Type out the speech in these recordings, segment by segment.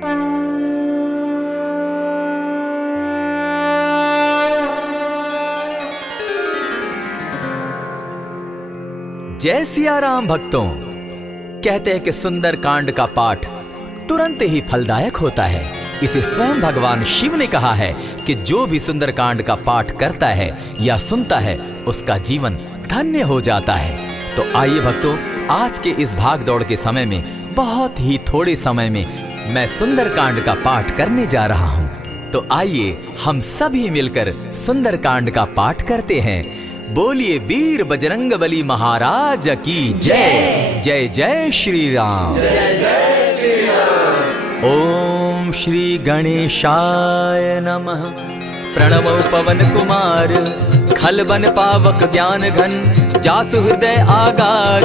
जय सिया राम भक्तों। कहते हैं कि सुंदर कांड का पाठ तुरंत ही फलदायक होता है। इसे स्वयं भगवान शिव ने कहा है कि जो भी सुंदर कांड का पाठ करता है या सुनता है उसका जीवन धन्य हो जाता है। तो आइए भक्तों, आज के इस भाग दौड़ के समय में बहुत ही थोड़े समय में मैं सुंदर कांड का पाठ करने जा रहा हूँ। तो आइए हम सभी मिलकर सुंदर कांड का पाठ करते हैं। बोलिए वीर बजरंगबली महाराज की जय। जय जय श्री राम। जय जय श्री राम। ओम श्री गणेशाय नमः। प्रणमो पवन कुमार, खल बन पावक ज्ञान घन, जासु हृदय आगार,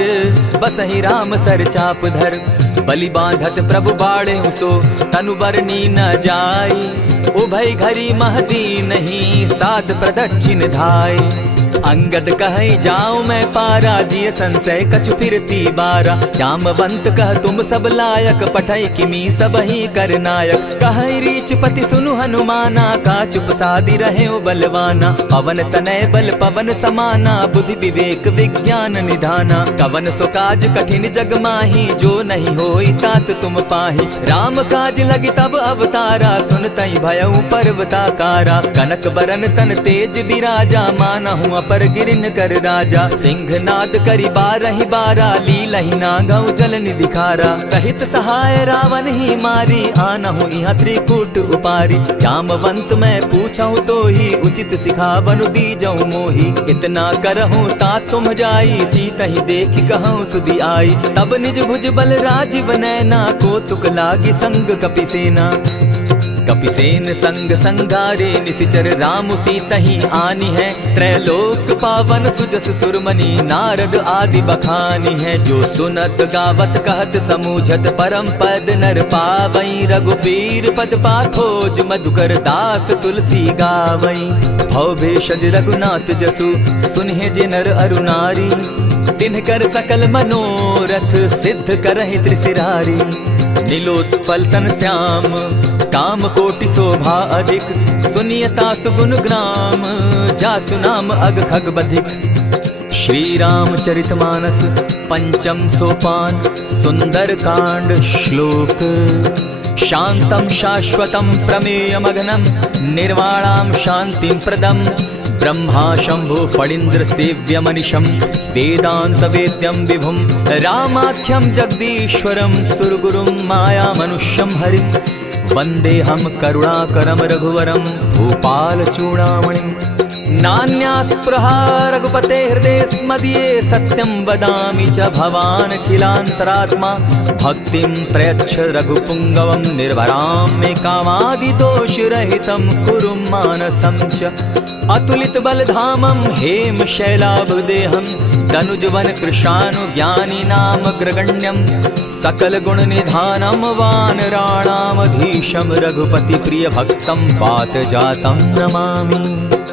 बसहि राम सर चाप धर, बलि बांधत प्रभु बाढ़े सो, तनु बरनी न जाई, उभय घरी महदी नहीं, सात प्रदक्षिण धाय। अंगद कहे जाऊं मैं पारा, जिय संशय कछु फिरती बारा, जामवंत कह तुम सब लायक, पठै किमी सब ही कर नायक, कहे रीच पति सुनु हनुमाना, का चुप सादी रहे बलवाना, पवन तनय बल पवन समाना, बुद्धि विवेक विज्ञान निधाना, कवन सो काज कठिन जग माही, जो नहीं होई तात तुम पाही, राम काज लगी तब अवतारा, सुनतई भयउ पर्वताकारा, कनक बरन तन तेज बिराजा, मानहु पर गिरिन कर राजा, सिंह नाद करी बारहि बारा, लीलहि नागौ जल निधि खारा, सहित सहाय रावण ही मारी, आनहु इहाँ त्रिकूट उपारी, जामवंत मैं पूछऊं तो ही, उचित सिखावनु दीजऊं मोही, इतना करहूं ता तुम जाई, सीत ही देखि कहूं सुधि आई, तब निज भुज बल राजीव नैना, को तुक लागी संग कपिसेना, कपिसेन संग संगारे, निशिचर राम सीतहि आनी है, त्रैलोक पावन सुजस सुरमणि, नारद आदि बखानी है, जो सुनत गावत कहत समूझत, परम पद नर पावई, रघुबीर पद पाखोज, मधुकर दास तुलसी गावई, भव भेषज रघुनाथ जसु, सुनहि जे नर अरु नारी, तिनकर सकल मनोरथ, सिद्ध करहि त्रिशिरारी, नीलोत्पल तन श्याम, काम कोटि शोभा अधिक, सुनियता सुगुण ग्राम, जासु नाम अग खग बधिक। श्री रामचरितमानस पंचम सोपान, सुंदर कांड श्लोक। शांतम शाश्वतम प्रमेयमघनम, निर्वाणाम शांतिं प्रदम, ब्रह्मा शंभु फणीन्द्र सेव्य मनीषम, वेदांत वेद्यम विभुम, रामाख्यम जगदीश्वरम, सुरगुरुम माया मनुष्यम हरिम, वंदे हम करुणाकरम रघुवरम, भूपाल चूड़ामणिम, नान्यास्पृहा रघुपते हृदय स्मदीये, सत्यं वदामि च भवान् खिलान्तरात्मा, भक्तिं प्रयच्छ रघुपुंगवं, निर्भरां मे कामादिदोषरहितं, कुरु मानसं च अतुलित बलधामं, हेम शैलाभदेहं, तनुजवन कृशानु ज्ञानी नाम ग्रगण्यं, सकल गुण निधानं, वानराणामधीशं, रघुपति प्रिय भक्तं, वात जातं नमामि।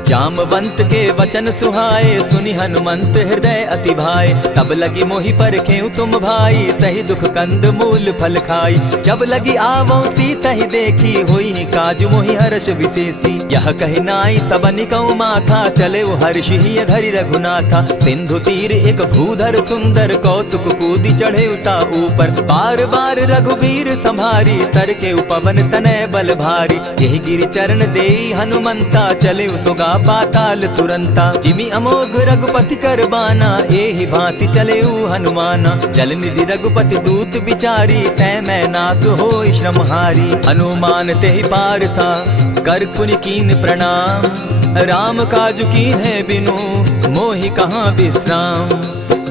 जामवंत के वचन सुहाए, सुनि हनुमंत हृदय अति भाए, तब लगी मोहि परखेउ तुम भाई, सही दुख कंद मूल फल खाई, जब लगी आवो सीता ही देखी, होई काज मोहि हर्ष विशेषी, यह कहि नाई सबनि कौ माथा, चले वो हर्ष ही धरि रघुनाथा, सिंधु तीर एक भूधर सुंदर, कौतुक कूदी चढ़े उता ऊपर, बार बार रघुबीर संभारी, तर के उपवन तनय बल भारी, यही गिरि चरण देई हनुमंता, चले सुगा पाताल तुरंता, जिमि अमोघ रघुपति कर बाना, एहि भांति चले हनुमाना, जल निधि रघुपति दूत बिचारी, तै मैं नाथ होई श्रमहारी, हनुमान तेहि पारसा, कर पुनि कीन प्रणाम, राम काज कीन है बिनु, मोहि कहाँ विश्राम,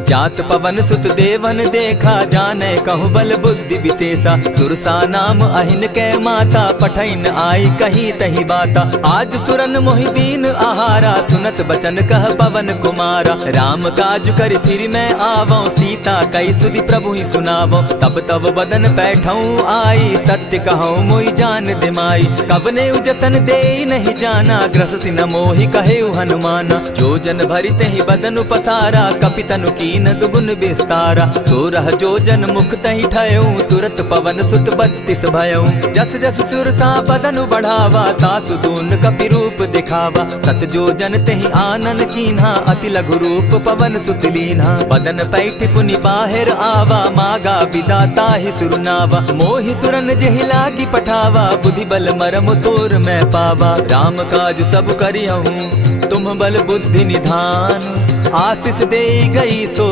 जात पवन सुत देवन देखा, जाने कहूँ बल बुद्धि विशेषा, सुरसा नाम अहिन कै माता, पठैन आई कहीं तही बाता, आज सुरन मोहि दीन आहारा, सुनत बचन कह पवन कुमारा, राम काज कर फिर मैं आवो, सीता कई सुधि प्रभु ही सुनावो, तब तब बदन बैठऊं आई, सत्य कहूँ मोहि जान दिमाई, कबने उजतन दे नहीं जाना, ग्रस सिन मोहि कहे हनुमाना, जो जन भरित ही बदन पसारा, कपितनु की तीन दुगुन विस्तारा। 16 जोजन मुख तहि ठयऊ, तुरत पवन सुत 32 भयऊ। जस जस सुर सा बदन बढ़ावा, तासु दून कपि रूप दिखावा। 7 जोजन तेहि आनन कीन्हा, अति लघु रूप पवन सुत लीन्हा। बदन पैठ पुनि बाहिर आवा, मागा विदाता ही सुरनावा। मोहि सुरन जेहि लागी पठावा, बुद्धि बल मरम तोर मैं पावा। राम काज सब करियहूँ, तुम बल बुद्धि निधान। आशीष दे गई सो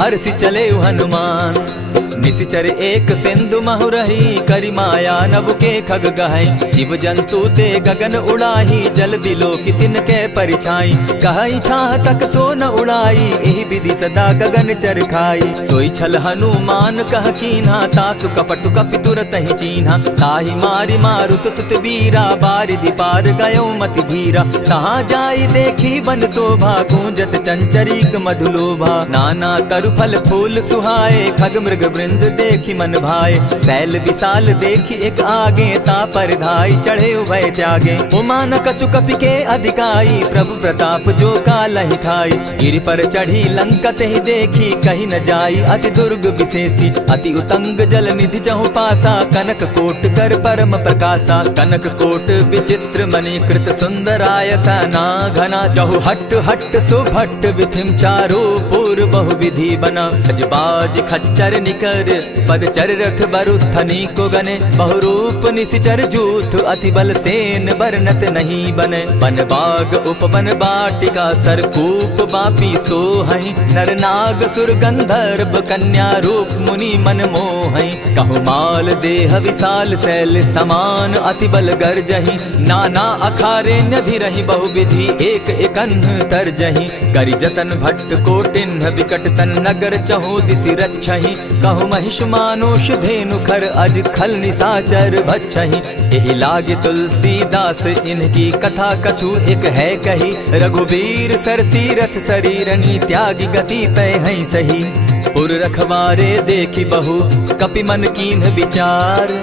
हर्षि चले हनुमान। निशिचर एक सिंधु महु रही, करि माया नभ के खग गहई। जीव जंतु ते गगन उड़ाही, जल बिलो की तिनके परिछाई। कहई छाह तक सो न उड़ाई, एहि विधि सदा गगन चर खाई। सोई छल हनुमान कह कीन्हा, तासु कपटु कपि तुरत ही चीन्हा। ताहि मारि मारुत सुत वीरा, बारिधि पार गयो मति धीरा। तहाँ जाई देखी वन शोभा, गूंजत चंचरीक मधुलोभा। नाना तरु फल फूल सुहाए, खग मृग वृंद देखी मन भाए। शैल विशाल देखी एक आगे, तापर धाई चढ़े उभय त्यागे। उमान कछु कपि के अधिकाई, प्रभु प्रताप जो कालहि ठाई। गिरि पर चढ़ी लंका तेहि देखी, कहीं न जाई अति दुर्ग विशेषी। अति उतंग जल निधि चहु पासा, कनक कोट कर परम प्रकाशा। कनक कोट विचित्र मणिकृत सुंदरायता ना घना। जहु हट हट सुभट विधिम चारो पूर बहु विधि बना। अजबाज खच्चर निकर पदचर रथ बरुथनी को गने। बहुरूप निशिचर जूथ, अति बल सेन बरनत नहीं बने। बन बाग उपवन बाटिका, सरकूप बापी सोहई। नर नाग सुर गंधर्व, कन्या रूप मुनि मन मोहई। कहु माल देह विशाल शैल समान, अति बल गर्जही। नाना अखारे न्यधिरहि बहुविधि, एक एकन्ह तरजही। करि जतन भट्ट कोटिन्ह, विकट तन नगर चहु दिसि रक्षहि। कहु महिष मानुष धेनु खर, अज खल निशाचर भक्षहि। एहि लागे तुलसीदास, इनकी कथा कछु एक है कही। रघुबीर सर तीरथ शरीरनी, त्यागी गति पै हई सही। पुर रखवारे देखी बहु, कपि मन कीन्ह विचार।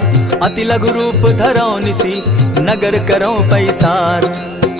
अति लघु रूप धरौ निसी, नगर करौ पैसार।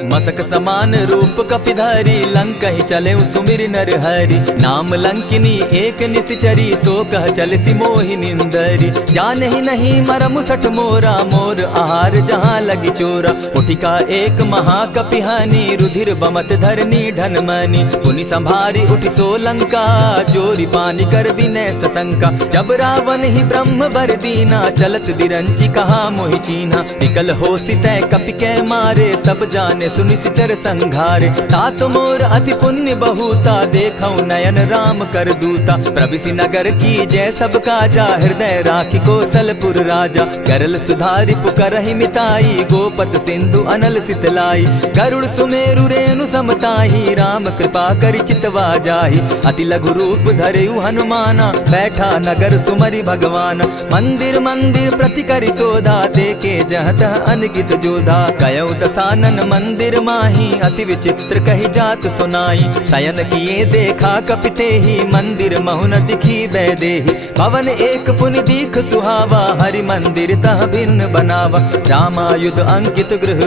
मसक समान रूप कपिधारी, लंकहि चले सुमिर नर हरि। नाम लंकिनी एक निशिचरी, सो कह चल सी मोहि निंदरी। जानहि नहीं मरम सठ मोरा, मोर आहार जहाँ लगी चोरा। उठिका एक महाकपिहानी, रुधिर बमत धरनी ढन मनी। पुनि संभारी उठि सो लंका, जोरी पानी कर विनय सशंका। जब रावण ही ब्रह्म बर दीना, चलत बिरंची कहा मोहि चीन्हा। निकल हो सितै कपि कै मारे, तब जाने सुनि सिचर संघारे। तात मोर अति पुण्य बहुता, देखौ नयन राम कर दूता। प्रविशि नगर की जय सब काजा, हृदय राखी कौशलपुर राजा। करल सुधारि पुकरहि मिताई, गोपत सिंधु अनल सितलाई। गरुड़ सुमेरु रेणु समताही, राम कृपा करि चितवा जाहि। अति लघु रूप धरेउ हनुमाना, बैठा नगर सुमरि भगवान। मंदिर मंदिर प्रति करि सोधा, देखे जहत अनगित जोधा। गयौ दसानन मंदिर माही, अति विचित्र कही जात सुनाई। शयन किए देखा कपिते ही, मंदिर महु न दिखी वैदेही। पवन एक पुनि दीख सुहावा, हरि मंदिर तह भिन्न बनावा। रामायुध अंकित गृह,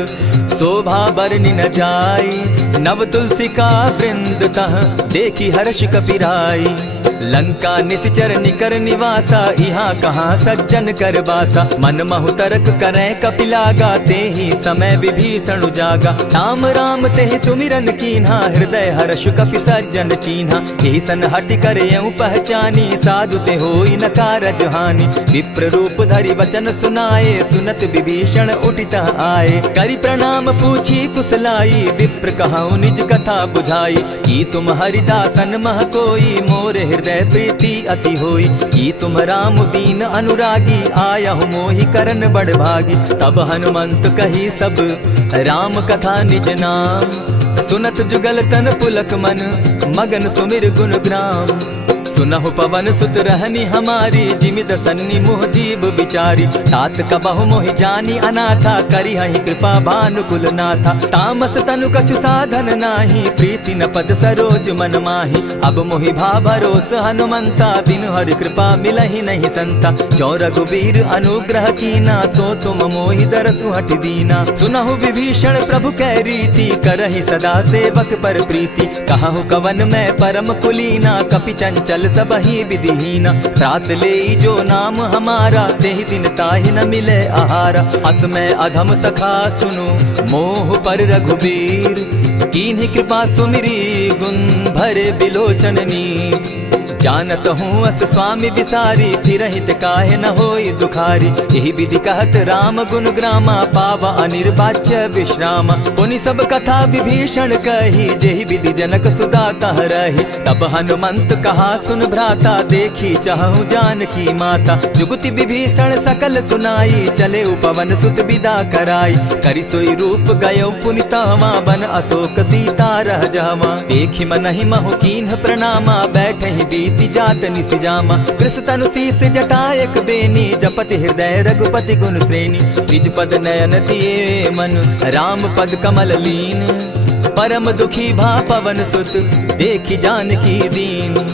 शोभा बरनि न जाई। नव तुलसी का वृंद तह, देखी हर्ष कपिराई। लंका निशिचर निकर निवासा, यहाँ कहाँ सज्जन कर बासा। मन महु तरक करै कपिलागा, तेहि समय विभीषण जागा। राम राम तेहि सुमिरन कीन्हा, हृदय हर्ष कपि सज्जन चीन्हा। एहि सन हटि कर यूं पहचानी, साधु ते होई न कारज हानि। विप्र रूप धरि वचन सुनाए, सुनत विभीषण उठित आए। करि प्रणाम पूछी कुशलाई, विप्र कहऊँ निज कथा बुझाई। की तुम हरिदासन मह कोई, मोर हृदय प्रीति अति होई। की तुम राम दीन अनुरागी, आयहु मोहि करन बड़ भागी। तब हनुमंत कही सब राम कथा निज नाम। सुनत जुगल तन पुलक मन, मगन सुमिर गुण ग्राम। सुनहु पवन सुत रहनी हमारी, जिमि दसन्नी मोह जीव विचारी। तात कबहु मोहि जानी अनाथा, करी हहि कृपा भानुकुल नाथा। तामस तनु कछु साधन नाही, प्रीति न पद सरोज मन माही। अब मोहि भा भरोस हनुमंता, बिनु हरि कृपा मिलहि नहीं संता। जो रघुबीर अनुग्रह कीना, सो तुम मोहि दरसु हठ दीना। सुनहु विभीषण प्रभु कै रीति, करहि सदा सेवक पर प्रीति। कहु कवन मैं परम कुलीना, कपि चंचल सबहि विधिहीना। त्रात लेई जो नाम हमारा, तेहि दिन ताहि न मिले आहारा। अस मैं अधम सखा सुनु, मोह पर रघुबीर। कीन्ही कृपा सुमिरी, गुण भरे बिलोचन नीर। जानत हूँ अस स्वामी विसारी, फिरहित काहे न होई दुखारी। यही विधि कहत राम गुण ग्रामा, पावा अनिर्वाच्य विश्राम। पुनि सब कथा विभीषण कही, जेहि विधि जनक सुता तह रही। तब हनुमंत कहा सुन भ्राता, देखी चाहूँ जानकी माता। जुगति विभीषण सकल सुनाई, चले पवन सुत विदा कराई। करि सोई रूप गयो पुनि तहवा, बन अशोक सीता रह जावा। देखी मनहि महु कीन्ह प्रणामा, बैठहि बीति जात निसिजामा। कृष तनु शीस जटायक बेनी, जपति हृदय रघुपति गुण श्रेणी। निज पद नयन दिए मन, राम पद कमल लीन। परम दुखी भा पवन सुत, देखी जानकी दीन।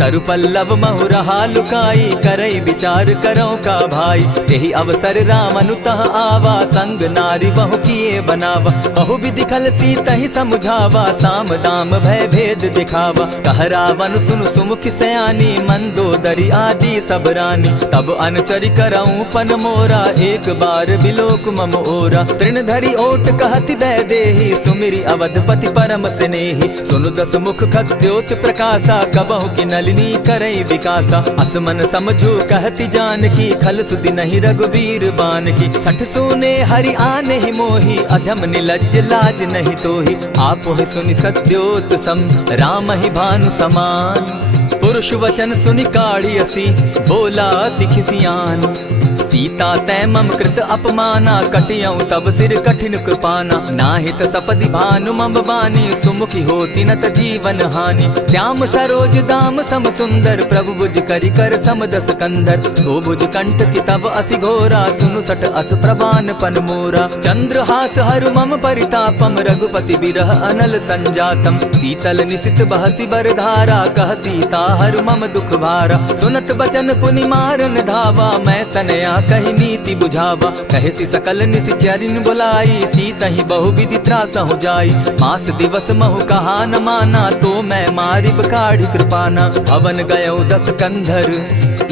तरु पल्लव महु रहा लुकाई, करई विचार करो का भाई। यही अवसर राम अनुतः आवा, संग नारी बहु किए बनावा। बहु विधि खल सीतहि समुझावा, साम दाम भय भेद दिखावा। कह रावण सुनु सुमुख सयानी, मंदोदरी आदि सब रानी। तब अनुचरि करऊं पन मोरा, एक बार बिलोक मम ओरा। तृण धरि ओट कहति दय देहि, सुमिरि अवधपति परम स्नेही। सुनु दस मुख खद्योत प्रकाशा, कबहु कि नलिनी करई विकासा। असमन समझो कहति जानकी, खल सुधि नहीं रघुबीर बान की। सठ सोने हरि आने ही मोही, अधम निलज्ज लाज नहीं तोही। आपो ही सुनि सत्योत सम, राम ही भानु समान। पुरुष वचन सुनि काढ़ी असी, बोला अति खिसियान। सीता तै मम कृत अपमाना, कटियऊं तब सिर कठिन कृपाना। नाहित सपदि भानु मम बानी, सुमुखी होती न त जीवन हानि। श्याम सरोज दाम सम सुंदर, प्रभु बुझ करि कर समदस कंदर। सो बुझ कंठ की तब असि घोरा, सुनु सट अस प्रवान पन मोरा। चंद्रहास हरु मम परितापम, रघुपति बिरह अनल संजातम। शीतल निशित बहसी बरधारा, कह सीता हरु मम दुख भारा। सुनत बचन पुनि मारन धावा, मैं तनया कही नीति बुझावा। कहसी सकल निशिचरिन बुलाई, सीतहि बहु विधि त्रास हो जाई। मास दिवस महु कहा न माना, तो मैं मारिब काढ़ी कृपाना। हवन गयो 10 कंधर,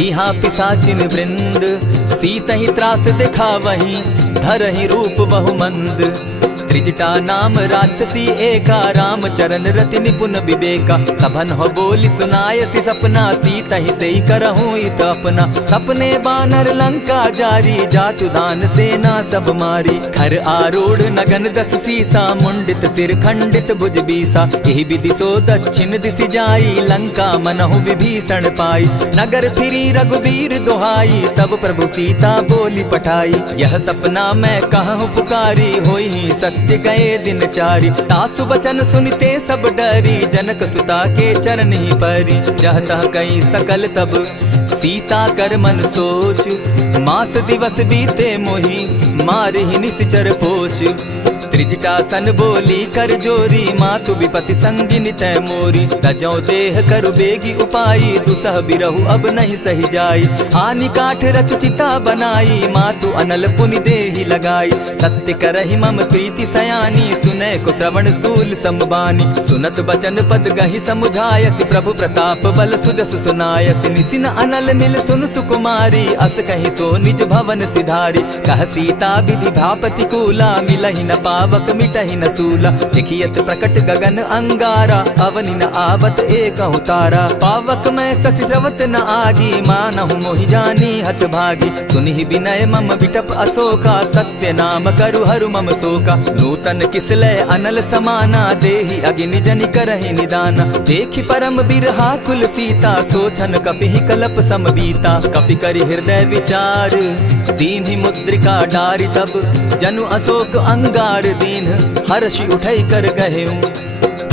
इहाँ पिशाचिन वृंद। सीतहि त्रास दिखावहि, धरहि रूप बहु मंद। त्रिजटा नाम राक्षसी एका, राम चरण रति निपुण विवेका। सभन हो बोली सुनायसी सपना, सीतहि सेई करहूँ इत अपना। सपने बानर लंका जारी, जातु दान सेना सब मारी। खर आरूढ़ नगन 10 सीसा, मुंडित सिर खंडित भुज बीसा। यही विधि सो दक्षिण दिशि जाई, लंका मनहु विभीषण पाई। नगर फिरी रघुबीर दुहाई, तब प्रभु सीता बोली पठाई। यह सपना मैं कहूँ पुकारी, होई सत्य गए दिन चारी। तासु बचन सुनते सब डरी, जनक सुता के चरण ही परी। जहता कई सकल तब सीता कर मन सोच, मास दिवस बीते मोही, मारे ही निश्चर पोच। त्रिजटा सन बोली कर जोरी, मातु विपति संगिनी तै मोरी। तजौ देह करु बेगी उपाई, दुसह बिरहु अब नहीं सही जाई। हानि काठ रच चिता बनाई, मातु अनल पुनि देहि लगाई। सत्य करहि मम प्रीति सयानी, सुनै को श्रवण सूल समबानी। सुनत बचन पद गहि समुझायसि, प्रभु प्रताप बल सुजस सुनायसि। निसिन अनल मिल सुन सुकुमारी, अस कहि सो निज भवन सिधारी। कह सीता विधि भापति कूला, मिलहि न पावक मिटहि न सूला। देखियत प्रकट गगन अंगारा, अवनि न आवत एकहु तारा। पावक मैं शशि स्रवत न आगी, मानहु मोहि जानी हत भागी। सुनिहि विनय मम बिटप अशोका, सत्य नाम करु हरु मम शोका। नूतन किसलय अनल समाना, देहि अगिनि जनि करहि निदाना। देखि परम बिरहा कुल सीता, सोचन कपिहि कलप समबीता। कपि करि हृदय विचार, दीन्हि मुद्रिका डारि तब। जनु अशोक अंगार दीन, हर्षि उठै कर गहेऊ।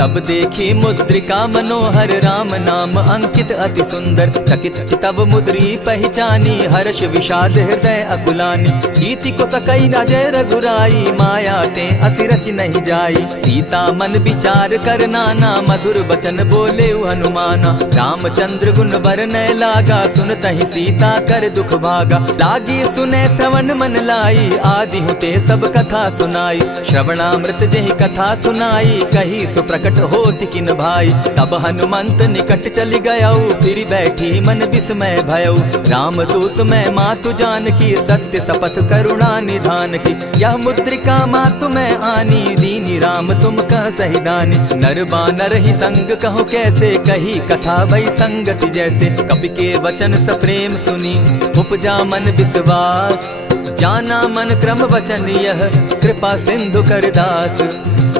तब देखी मुद्रिका मनोहर राम नाम अंकित अति सुंदर। चकित चितव मुद्री पहचानी हर्ष विषाद हृदय अकुलानी। जीति को सकई न जय रघुराई माया ते असि रच नहीं जाई। सीता मन विचार कर नाना मधुर बचन बोले हनुमाना। रामचंद्र गुण बरनय लागा सुनतहि सीता कर दुख भागा। लागी सुने श्रवण मन लाई आदि हुते सब कथा सुनाई। श्रवणामृत जेहि कथा सुनाई कही सुप्रकट होति किन भाई। तब हनुमंत निकट चली गयऊ फिर बैठी मन विस्मय भयऊ। राम दूत मैं मातु जान की सत्य शपथ करुणा निधान की। यह मुद्रिका मातु मैं आनी दीनी राम तुम कह सही दानी। नर बानर ही संग कहो कैसे कही कथा भई संगति जैसे। कपि के वचन सप्रेम सुनी उपजा मन विश्वास। जाना मन क्रम वचन यह कृपा सिंधु कर दास।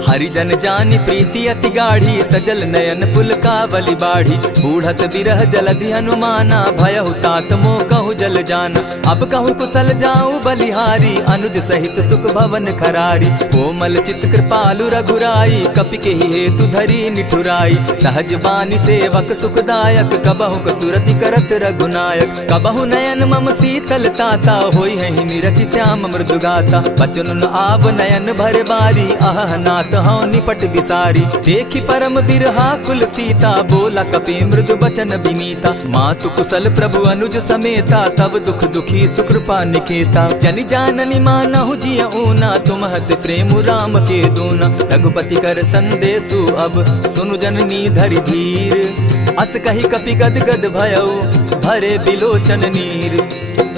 हरिजन जानी प्रीति अति गाढ़ी सजल नयन पुलकावली बाढ़ी। बूढ़त बिरह जलधि हनुमाना भयहु तात मोह कहु जल जाना। अब कहु कुशल जाऊं बलिहारी अनुज सहित सुख भवन खरारी। कोमल चित कृपालु रघुराई कपि के हेतु धरी निठुराई। सहज बानी सेवक सुखदायक कबहु कसुरति करत रघुनायक। कबहु नयन मम शीतल ताता होई है निरखि श्याम मृदु गाता। बचन आव नयन भर बारी आह नाथ हौ निपट बिसारी। देखी परम बिरहा कुल सीता बोला कपि मृदु बचन विनीता। मातु कुशल प्रभु अनुज समेता तब दुख दुखी सुकृपा निकेता। जनि जाननी मानहु जिय ऊना तुम हत प्रेम राम के दूना। रघुपति कर संदेशु अब सुनु जननी धरि धीर। अस कही कपि गद गद भयऊ भरे बिलोचन नीर।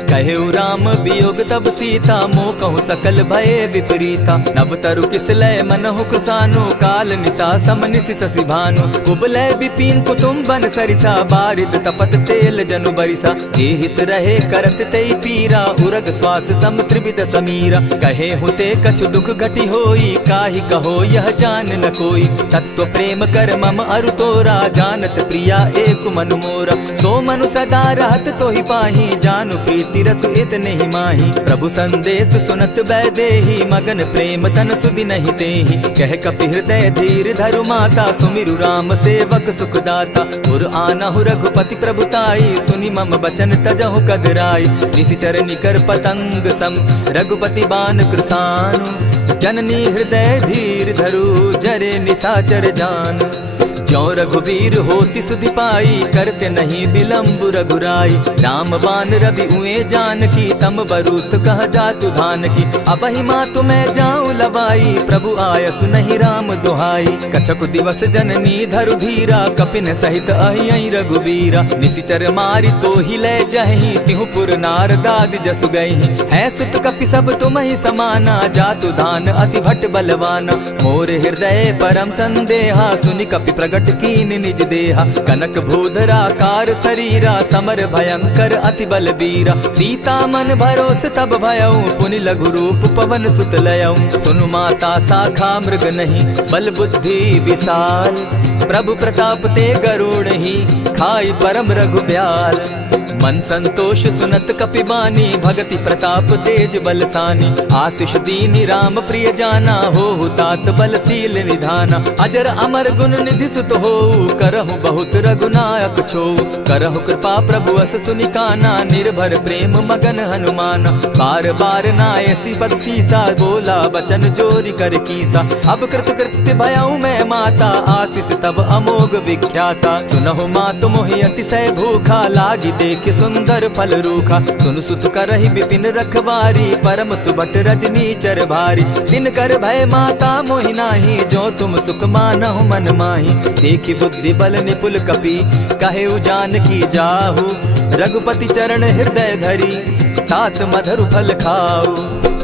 कहेउ राम वियोग तब सीता मोह कहूँ सकल भये विपरीता। नव तरु किसलय मनहु कुसानु काल निशा सम निशि शशि भानु। कुबलय विपिन कुटुम्बन सरिसा बारिद तपत तेल जनु बरिसा। जे हित रहे करत तेई पीरा उरग श्वास सम त्रिविध समीरा। कहे हुते कछु दुख घटी होई काहि कहो यह जान न कोई। तत्व प्रेम कर मम अरु तोरा जानत प्रिया एक मनु मोरा। सो मनु सदा रहत तोहि पाही जानु प्रीति रसु इतने ही माही। प्रभु संदेश सुनत बैदेही मगन प्रेम तन सुधि नहीं तेहि। कह कपि हृदय धीर धरु माता सुमिरु राम सेवक सुखदाता। उर आनहु रघुपति प्रभुताई सुनि मम बचन तजहु कदराई। निशिचर निकर पतंग सम रघुपति बान कृसानु। जननी हृदय धीर धरु जरे निशाचर जान। ज्यों रघुवीर होति सुधि पाई करते नहीं विलम्ब रघुराई। राम बान रवि उए जान की तम बरूथ कह जातु धान की। अबहि मातु मैं जाऊं लवाई प्रभु आयसु नहीं राम दुहाई। कछक दिवस जननी धरु धीरा कपिन सहित अहि रघुवीरा। निशिचर मारी तो ही ले जहि तिहुपुर नारदादि जसु गई। है सुत कपि सब तुम ही समाना जातु धान अति भट बलवाना। मोर हृदय परम संदेहा सुनि कपि प्रगट कीन निज देहा। कनक भूधराकार शरीरा समर भयंकर अति बलबीरा। सीता मन भरोस तब भयऊ पुनि लघु रूप पवन सुत लयऊ। सुनु माता शाखा मृग नहीं बल बुद्धि विशाल। प्रभु प्रताप ते गरुड़ ही खाई परम रघु ब्याल। मन संतोष सुनत कपि बानी भगति प्रताप तेज बलसानी। आशीष दीनी राम प्रिय जाना हो तात बलशील निधाना। अजर अमर गुण निधि सुत हो करहु बहुत रघुनायक छो। करहु कृपा प्रभु अस सुनि काना निर्भर प्रेम मगन हनुमाना। बार बार नायसी पद सीसा बोला बचन जोरी कर कीसा। अब कृत कृत्य भयऊ मैं माता आशीष तब अमोघ विख्याता। सुनहु मातु मोहि अतिशय भूखा लागी देख सुंदर फल रूखा। सुन सुत करहि विपिन रखवारी परम सुबट रजनी चर भारी। दिन कर भय माता मोहि नाही जो तुम सुख मानहु मन माही। देखि बुद्धि बल निपुल कपि कहे जान की जाहु। रघुपति चरण हृदय धरी तात मधुर फल खाऊ।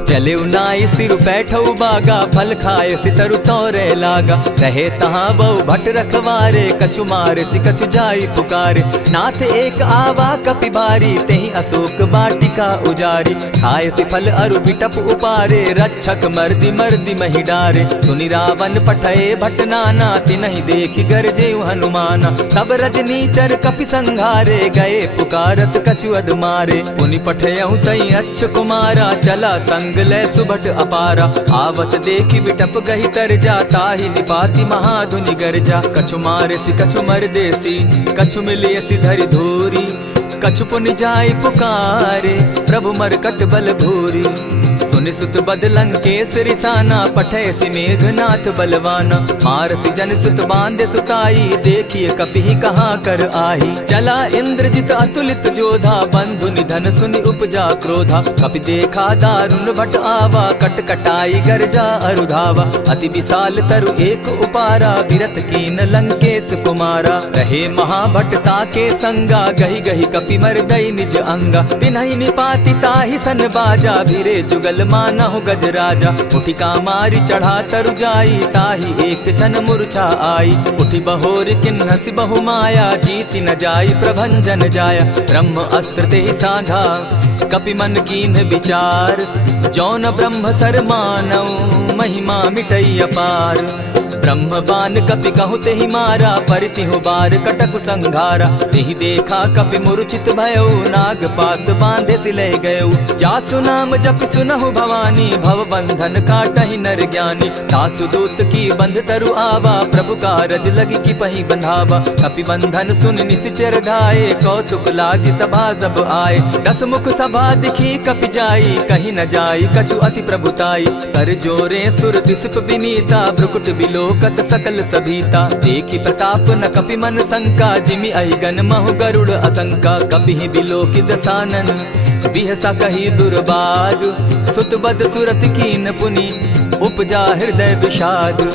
चले नाई सिर बैठऊ बागा फल खाए सितरु तोरे लागा। रहे तहाँ बहु भट रखवारे कछु मारे सि कछु जाई पुकारे। नाथ एक आवा कपि बारी तेहि अशोक वाटिका उजारी। खाए सि फल अरु बिटप उपारे रक्षक मर्दि मर्दि महि डारे। सुनि रावण पठये भट नाना तिनहि देखि गरजेउ हनुमाना। तब रजनी चर कपि संघारे गए पुकारत कछु अध मारे। पुनि पठयउ तई अच्छ कुमारा चला संग लय सुभट अपारा। आवत देखी विटप गही तर जाता ही निपाति महाधुनि गर्जा। कछु मारेसी कछु मर देसी कछु मिलियसी धरि धूरी। कछु पुनि जाय पुकारे प्रभु मरकट बल भूरी। सुनि सुत बद लंकेश रिसाना पठैसी मेघनाथ बलवाना। मारसी जन सुत बांधे सुताई देखिए कपि कहाँ कर आही। चला इंद्रजित अतुलित जोधा बंधु निधन सुनि उपजा क्रोधा। कपि देखा दारुण भट आवा कट कटाई गर्जा अरुधावा। अति विशाल तरु एक उपारा विरत कीन लंकेश कुमारा। रहे महाभटता के संगा गही गही कपि मरदई निज अंगा। तिन्हि निपाति ताहि सन बाजा भिरे जुगल मानहु गजराजा। उठी कामारी चढ़ा तरु जाई ताहि एक जन मूर्छा आई। उठी बहोर किन्नसी बहु माया जीति न जाई प्रभंजन जाया। ब्रह्म अस्त्र ते साधा कपि मन कीन विचार। जौन ब्रह्म सर मानव महिमा मिटई अपार। ब्रह्म बान कपि कहु तेहि मारा परितिहु बार कटकु संघारा। तेहि देखा कपि मूर्छित भयो नाग पास बांधे सिले गयो। जासु नाम जपि सुनहु भवानी भव बंधन काटहि नर ज्ञानी। तासु दूत की बंध तरु आवा प्रभु कारज लगी की पही बंधावा। कपि बंधन सुन निसिचर धाये कौतुक लागी सभा सब आए। दस मुख सभा दिखी कपि जाई कहीं न जाई कछु अति प्रभुताई। कर जोरे सुर दिसप विनीता भ्रुकुट बिलो कत सकल सभीता। देखी प्रताप न कपि मन शंका जिमि अहिगन महु गरुड़ असंका। कपि बिलोकि दसानन बिहसा कही दुर्बाद। सुत बद सुरत कीन पुनि उपजा हृदय विषाद।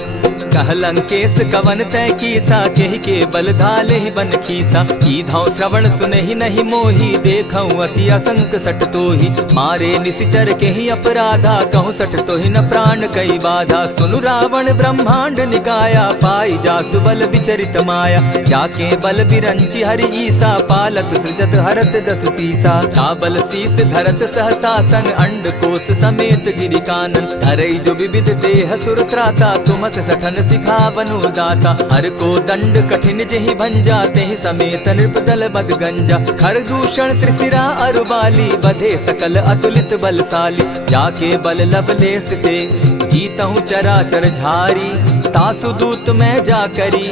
कह लंकेश कवन तय कीसा केहि के बल धाले ही बन खीसा। की धाव श्रवण सुने ही नहीं मोही देखऊं अति असंक सट तोही। मारे निसिचर के ही अपराधा कहूँ सट तो ही न प्राण कई बाधा। सुनु रावण ब्रह्मांड निकाया पाई जासु बल विचरित माया। जाके बल बिरंची हरि ईसा पालत सृजत हरत दस सीसा। चाबल शीस धरत सहसासन अंड कोश समेत गिरि कानन। धरई जो विविध देह सुर त्राता तुमस सठन सिखावनु दाता। हर को दंड कठिन जेहि भंजा तेहि समेत नृपदल बद गंजा। खरदूषण त्रिशिरा अरुबाली बधे सकल अतुलित बलशाली। जाके बल लवलेस ते जीतहु चराचर झारी। तासु दूत मैं जा करी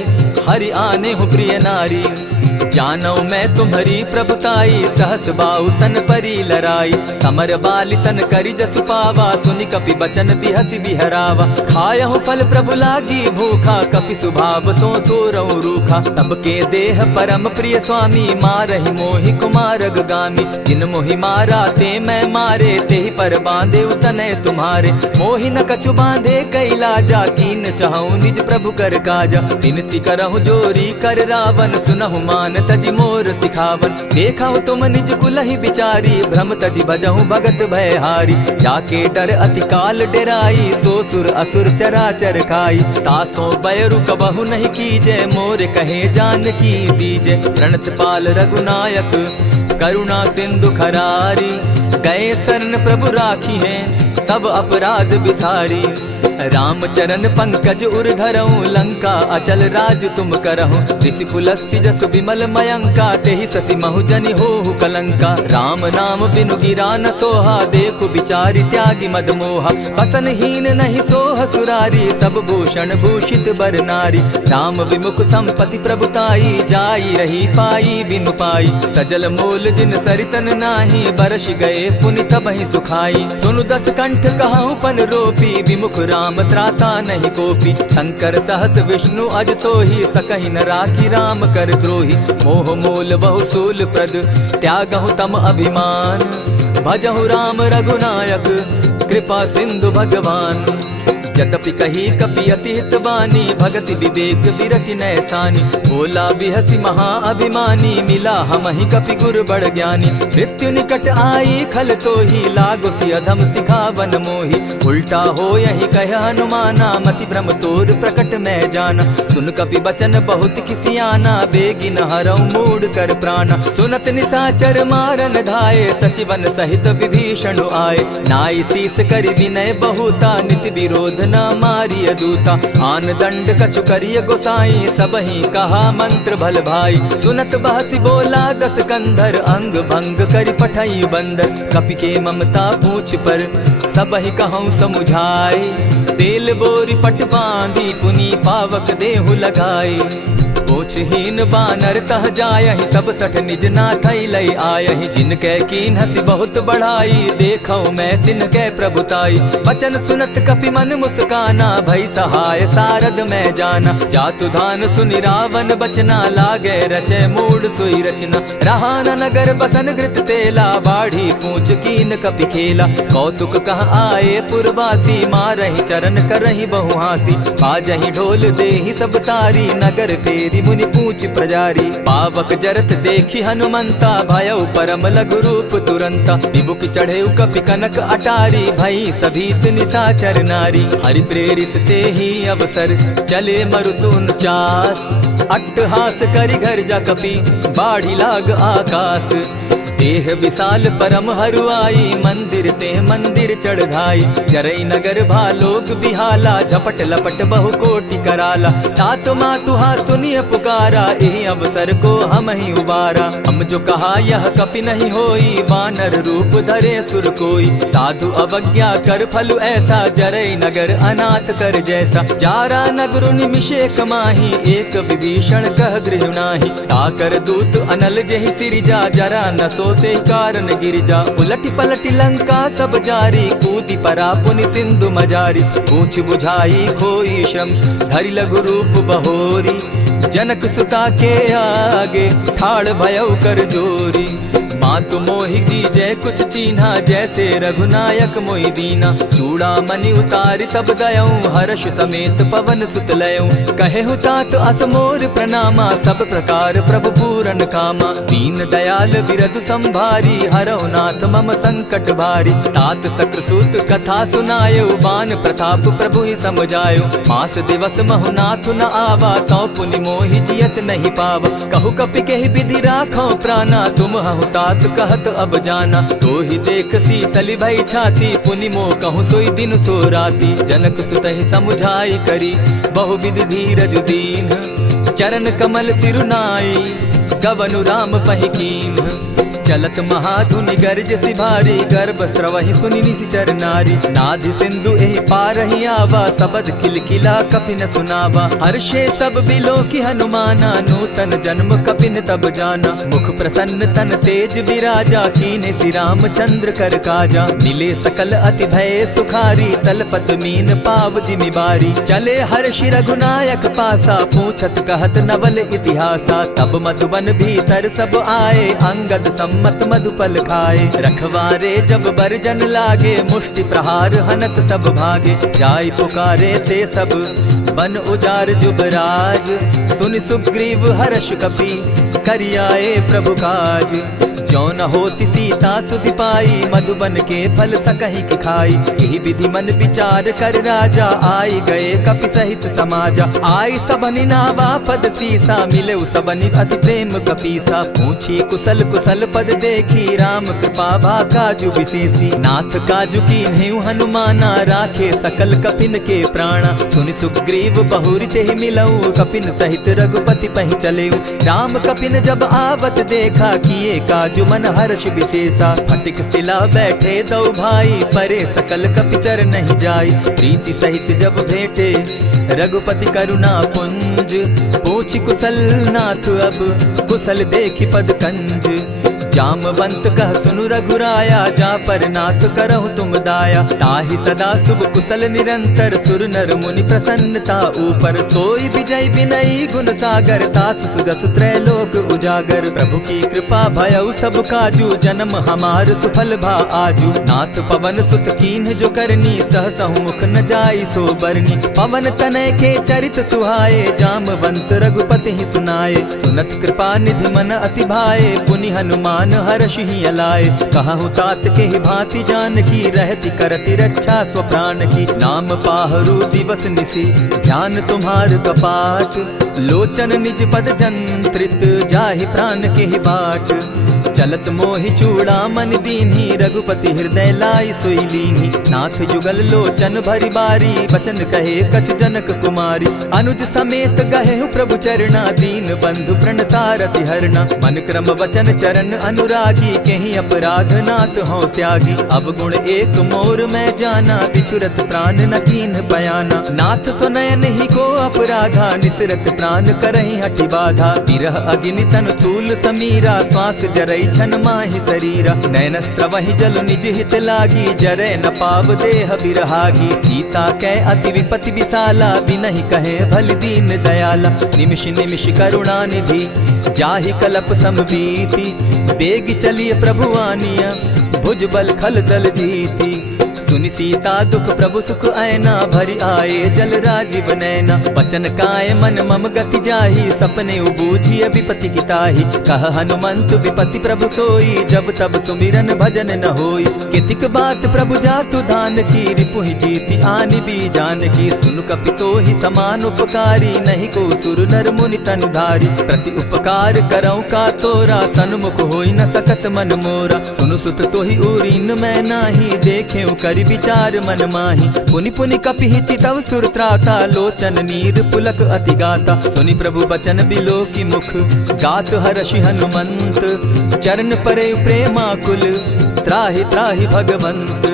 हरि आने हूँ प्रिय नारी। जानो मैं तुम्हारी प्रभुताई सहस बाहु सन परी लराई। समर बाली सन करी जसु पावा सुनि कपि बचन बिहसि बिहरावा। खायहु फल प्रभु लागी भूखा कपि सुभाव तो तोरहु रूखा। सबके देह परम प्रिय स्वामी मारहि मोहि कुमारग गामी। जिन मोहि मारा ते मैं मारे तेहि पर बांधे उतने तुम्हारे। मोहि न कछु बांधे कैलाजा कीन चाहूं निज प्रभु कर काजा। विनती करहु जोरी कर रावण सुनहु मान तजी मोर सिखावन। देखा तुम निज कुलहि बिचारी भ्रम तजी भजहु भगत भयहारी। जाके डर अति काल डेराई सो सुर असुर चराचर खाई। तासो बैरु कबहु नहीं कीजे मोर कहे जानकी दीजे। प्रणत पाल रघुनायक करुणा सिंधु खरारी। गए शरण प्रभु राखी हैं तब अपराध बिसारी। रामचरण पंकज उर धरऊं लंका अचल राज तुम करहूं। ऋषि पुलस्ति जस विमल मयंका तेहि ससि महु जनि होहु कलंका। राम नाम बिनु गिरा न सोहा देखु बिचारी त्यागी मद मोहा। बसन हीन नहीं सोह सुरारी सब भूषण भूषित बर नारी। राम विमुख संपति प्रभुताई जाई रही पाई बिनु पाई। सजल मोल जिन सरितन नाही बरस गए पुनि तबहि सुखाई। सुनु दस कंठ कहूँ पन रोपी विमुख राम त्राता नहीं कोपी। शंकर सहस विष्णु अज तो ही सकहि न राखी राम कर द्रोही। मोह मूल बहु सूल प्रद त्यागहु तम अभिमान। भजहु राम रघुनायक कृपा सिंधु भगवान। जतपि कही कपि अति हित बानी भगति विवेक विरति नैसानी। बोला बिहसी महा अभिमानी मिला हमहि कपि गुर बड़ ज्ञानी। मृत्यु निकट आई खल तो ही लागो सि अधम सिखावन मोही। उल्टा हो यही कह हनुमाना मति भ्रम तोर प्रकट मैं जाना। सुन कपि बचन बहुत खिसियाना बेगी न हरऊ मूड कर प्राणा। सुनत निसाचर मारन धाये सचिवन सहित विभीषण आए। नाई शीस करि विनय बहुता नित विरोध न मारिय दूता। आन दंड कछु करिय गोसाई, सबहि कहा मंत्र भल भाई। सुनत बहसी बोला दस कंधर, अंग भंग करि पठई बंदर। कपि के ममता पूछ पर, सबहि कहूँ समुझाए। तेल बोरी पट बांधी, पुनि पावक देहु लगाई। पूछहीन बानर तह जायहि, तब सठ निज नाथ लई आयहि। जिनके कीन हसी बहुत बढ़ाई, देखौ मैं तिनके प्रभुताई। बचन सुनत कपि मन मुस्काना, भई सहाय सारद मैं जाना। जातु धान सुनि रावण बचना, लागे रचे मूड सोई रचना। रहा न नगर बसन घृत तेला, बाढ़ी पूछ कीन कपि खेला। कौतुक कह आए पुरवासी, मारहि चरण करहि बहु हासी। बाजहि ढोल देहि सब तारी, नगर फेरी मुनि पूछ प्रजारी। पावक जरत देखी हनुमंता, भयउ परम लघु रूप तुरंता। विमुख चढ़े कपि कनक अटारी, भई सभीत निशाचर नारी। हरि प्रेरित ते ही अवसर, चले मरुतुन चास। अट्टहास करि घर जा कपि, बाढ़ी लाग आकाश। देह विशाल परम हरुआई, मंदिर ते मंदिर चढ़ाई। जरई नगर भालोक बिहाला, झपट लपट बहु कोटि कराला। तात मातुहा सुनिय पुकारा, एहि अवसर को हम ही उबारा। हम जो कहा यह कपि नहीं होई, बानर रूप धरे सुर कोई। साधु अवज्ञा कर फल ऐसा, जरई नगर अनाथ कर जैसा। जारा नगर निमिषे कमाही, एक विभीषण कह गृह नाही। ताकर दूत अनल जेहि सिरिजा, जरा न सोते कारण गिरिजा। उलटी पलटी लंका सब जारी, कूदी परा पुनि सिंधु मजारी। पूछ बुझाई खोई श्रम, धरि लघु रूप बहोरी। जनक सुता के आगे, ठाड़ भयउ कर जोरी। मातु मोहि दीजै कुछ चीन्हा, जैसे रघुनायक मोहि दीना। चूड़ा मणि उतारि तब दयऊं, हर्ष समेत पवन सुत लयऊं। कहे तात अस मोर प्रणामा, सब प्रकार प्रभु पूरन कामा। दीन दयाल बिरधु संभारी, हरौ नाथ मम संकट भारी। तात सक्रसूत कथा सुनायो, बान प्रताप प्रभु ही समझायो। मास दिवस महु नाथ न आवा, तौ पुनि मोहि जियत नहीं पावा। कहु कपि केहि विधि राखो प्राणा, तुम हहु तात कहत अब जाना। तो ही देख शीतल भई छाती, पुनि मोह कहूँ सोई दिन सो राती। जनक सुतहि समुझाई करी, बहुविधि धीरज दीन। चरण कमल सिरुनाई, गवनु राम पहि कीन्ह। चलत महाधुनि गर्ज सिभारी, गर्भ स्रवहि सुनि निशिचर नारी। नाधि सिंधु एहि पारहि आवा, सबद किलकिला कपि न सुनावा। हर्षे सब बिलोकी हनुमाना, नूतन जन्म कपिन तब जाना। मुख प्रसन्न तन तेज विराजा, कीने श्री रामचंद्र कर काजा। मिले सकल अति भय सुखारी, तलपत मीन पाव जिमि बारी। चले हर्षि रघुनायक पासा, पूछत कहत नवल इतिहासा। तब मधुबन भीतर सब आए, अंगद मत मधुपल खाए। रखवारे जब बरजन लागे, मुष्टि प्रहार हनत सब भागे। जाय पुकारे ते सब, बन उजार जुबराज। सुनि सुग्रीव हर्ष कपि, करियाए प्रभु काज। जो न होती सीता सुधि पाई, मधुबन के फल सकहि की खाई। यही विधि मन विचार कर राजा, आई गए कपि सहित समाजा। आई सबनि नावा पद सीसा, मिले सबनि अति प्रेम कपीसा। पूछी कुशल कुशल पद देखी, राम कृपा भा काजु विशेषी। नाथ काजु कीन्हेउ हनुमाना, राखे सकल कपिन के प्राणा। सुनि सुग्रीव बहुरि तेहि मिलऊ, कपिन सहित रघुपति पहि चलेऊ। राम कपिन जब आवत देखा, किए काजु मन हर्ष विशेषा। फटिक सिला बैठे दो भाई, परे सकल कपिचर नहीं जाई। प्रीति सहित जब भेटे, रघुपति करुणा पुंज। पूछि कुशल नाथ अब, कुशल देखि पद कंज। जामवंत कह सुनु रघुराया, जा पर नाथ करहु तुम दाया। ताहि सदा शुभ कुशल निरंतर, सुर नर मुनि प्रसन्नता ऊपर। सोई विजय विनयी गुण सागर, तास सुदस त्रैलोक उजागर। प्रभु की कृपा भयउ सब काजू, जन्म हमार सुफल भा आजू। नाथ पवन सुत कीन्ह जो करनी, सहसहु मुख न जाई सो बरनी। पवन तनय के चरित सुहाए, जामवंत रघुपति ही सुनाए। सुनत कृपा निधि मन अति भाए, पुनि हनुमान हर्ष ही अलाए। कहूँ तात के ही भांति जानकी, रहती करती रक्षा स्व प्राण की। नाम पाहरु दिवस निसी, ध्यान तुम्हार कपाट। लोचन निज पद जंत्रित, जाहि प्राण के ही बाट। चलत मोहि चूड़ामन दीन्ही, रघुपति हृदय लाई सोई लीन्ही। नाथ जुगल लोचन भरी बारी, बचन कहे कछ जनक कुमारी। अनुज समेत गहे प्रभु चरणा, दीन बंधु प्रणतारति हरना। मन क्रम वचन चरण अनुरागी, केहि अपराध नाथ हो त्यागी। अब गुण एक मोर मैं जाना, बिचुरत प्राण न कीन्ह बयाना। नाथ सुनयन ही को अपराधा, निसरत प्राण करहि हठि बाधा। विरह अग्नि तन तूल समीरा, श्वास जरई छन माहि शरीरा। नयनस्त्र वहि जल निज हित लागी, जरै न पाव देह बिरहागी। सीता कै अति विपति विशाला, बिनहि कहे भल दीन दयाला। निमिष निमिष करुणा निधि, जाहि कलप समबीति। बेग चलिए प्रभु आनिया, भुज बल खल दल जीती। सुनि सीता दुख प्रभु सुख ऐना, भरि आए जल राजीव नैना। बचन काय मन मम गति जाहि, सपने बूझिय विपति की ताहि। कह हनुमंत विपति प्रभु सोई, जब तब सुमिरन भजन न होई। कितिक बात प्रभु जातु धान की, रिपुहि जीति आनि भी जान की। सुन कपितोहि समान उपकारी, नहीं को सुर नर मुनि तन धारी। प्रति उपकार करौ का तोरा, सन्मुख होई न सकत मन मोरा। सुनु सुत तोहि उरीन मैं नाही, देखे करि विचार मन माही। पुनि पुनि कपिहि चितव सुर त्राता, लोचन नीर पुलक अति गाता। सुनि प्रभु बचन बिलो की मुख, गात हर्षि हनुमंत। चरण परे प्रेमाकुल, त्राहि त्राहि भगवंत।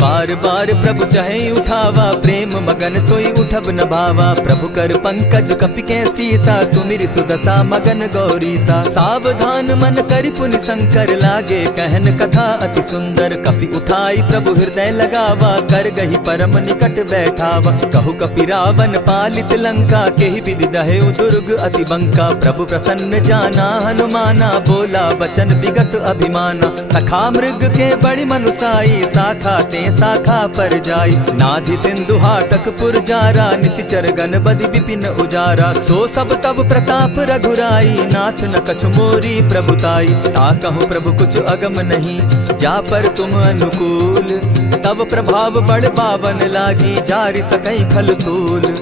बार बार प्रभु चहे उठावा, प्रेम मगन तोई उठब न भावा। प्रभु कर पंकज कपि के सीसा, सुमिर सुदशा मगन गौरीसा। सावधान मन करि पुनि शंकर, लागे कहन कथा अति सुंदर। कपि उठाई प्रभु हृदय लगावा, कर गही परम निकट बैठावा। कहु कपि रावण पालित लंका, केहि विधि दहेउ दुर्ग अति बंका। प्रभु प्रसन्न जाना हनुमाना, बोला बचन विगत अभिमाना। सखा मृग के बड़ी मनुसाई, साखा ते शाखा पर जाई। नाधि सिंधु हाटक पुर जारा, निशिचर गण बदि विपिन उजारा। सो सब तब प्रताप रघुराई, नाथ न कछु मोरी प्रभुताई। ताकहु प्रभु कुछ अगम नहीं, जा पर तुम अनुकूल। तब प्रभाव बड़ पावन लागी, जारि सकई खल तूल।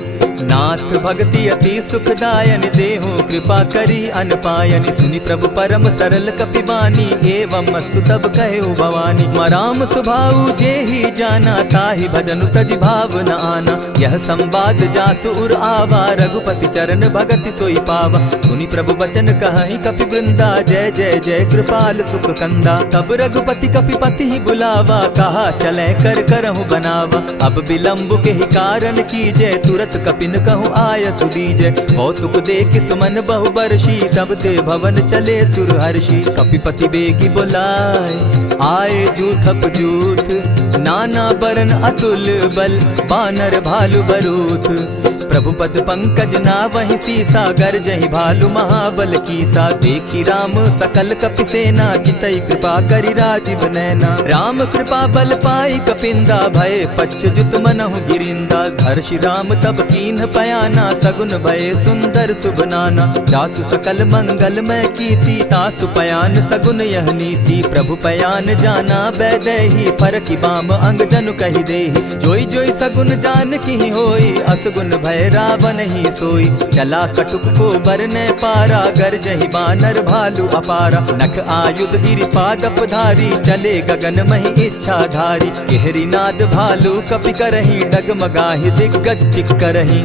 नाथ भक्ति अति सुखदायनि, देहु कृपा करी अनपायनि। सुनि प्रभु परम सरल कपिबानी, एवं मस्तु तब कहेउ भवानी। मराम सुभाऊ जेहि जाना, ताहि भजनु तजि भाव न आना। यह संवाद जासु उर आवा, रघुपति चरण भगति सोई पावा। सुनि प्रभु बचन कहहि कपि वृंदा, जय जय जय कृपाल सुख कंदा। तब रघुपति कपिपति ही बुलावा, कहा चले कर करहु बनावा। अब विलंब के ही कारण कीजय, तुरत कपिन कहूँ आय सुदीजय। कौतुक देख सुमन बहु बरसी, तब ते भवन चले सुर हर्षि। कपिपति बेगी बुलाए, आए जूथप जूथ। नाना बरन अतुल बल, बानर भालु बरूथ। प्रभु पद पंकज नावहि सीसा, गर्जहि भालु महाबल कीसा। देखी राम सकल कपि सेना, चितई कृपा करि राजीव नैना। राम कृपा बल पाई कपिंदा, भय पच्छ जुत मनहु गिरिंदा। हर्षि राम तब कीन्ह पयाना, सगुन भय सुंदर शुभ नाना। जासु सकल मंगलमय कीर्ति, तासु पयान सगुन यह नीति। प्रभु पयान जाना बैदेही, फरकि बाम अंग जनु कहि देहि। जोई जोई सगुन जान की होई, असगुन भय रावण ही सोई। चला कटुक को बरने पारा, गरजहि बानर भालु अपारा। नख आयुध गिरिपादप धारी, चले गगन महि इच्छा धारी। केहरी नाद भालु कपि करहि, डगमगाहि दिग्गज चिक्करहि।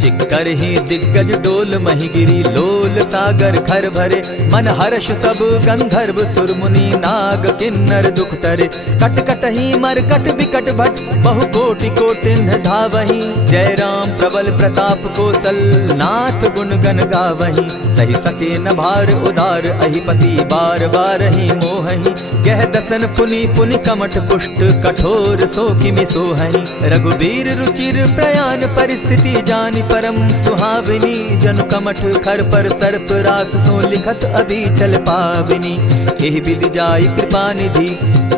चिक्करहि दिग्गज डोल महि गिरी, लोल सागर खर भरे। मन हर्ष सब गंधर्व सुर मुनि, नाग किन्नर दुख तरे। कट कटहि मरकट बिकट भट, बहु कोटि कोटिन्ह धावहि। जय राम प्रबल प्रताप कौशल, नाथ गुण गण गावहि। सही सके न भार उदार, अहिपति बार बार ही मोहहि। गह दसन पुनि पुनि कमठ पुष्ट, कठोर सो किमि सोहहि। रघुबीर रुचिर प्रयाण परिस्थिति, जानि परम सुहाविनी। जनु कमठ खर पर सर्प रास, सो लिखत अभी चल पाविनी। एहि विधि जाई कृपा निधि,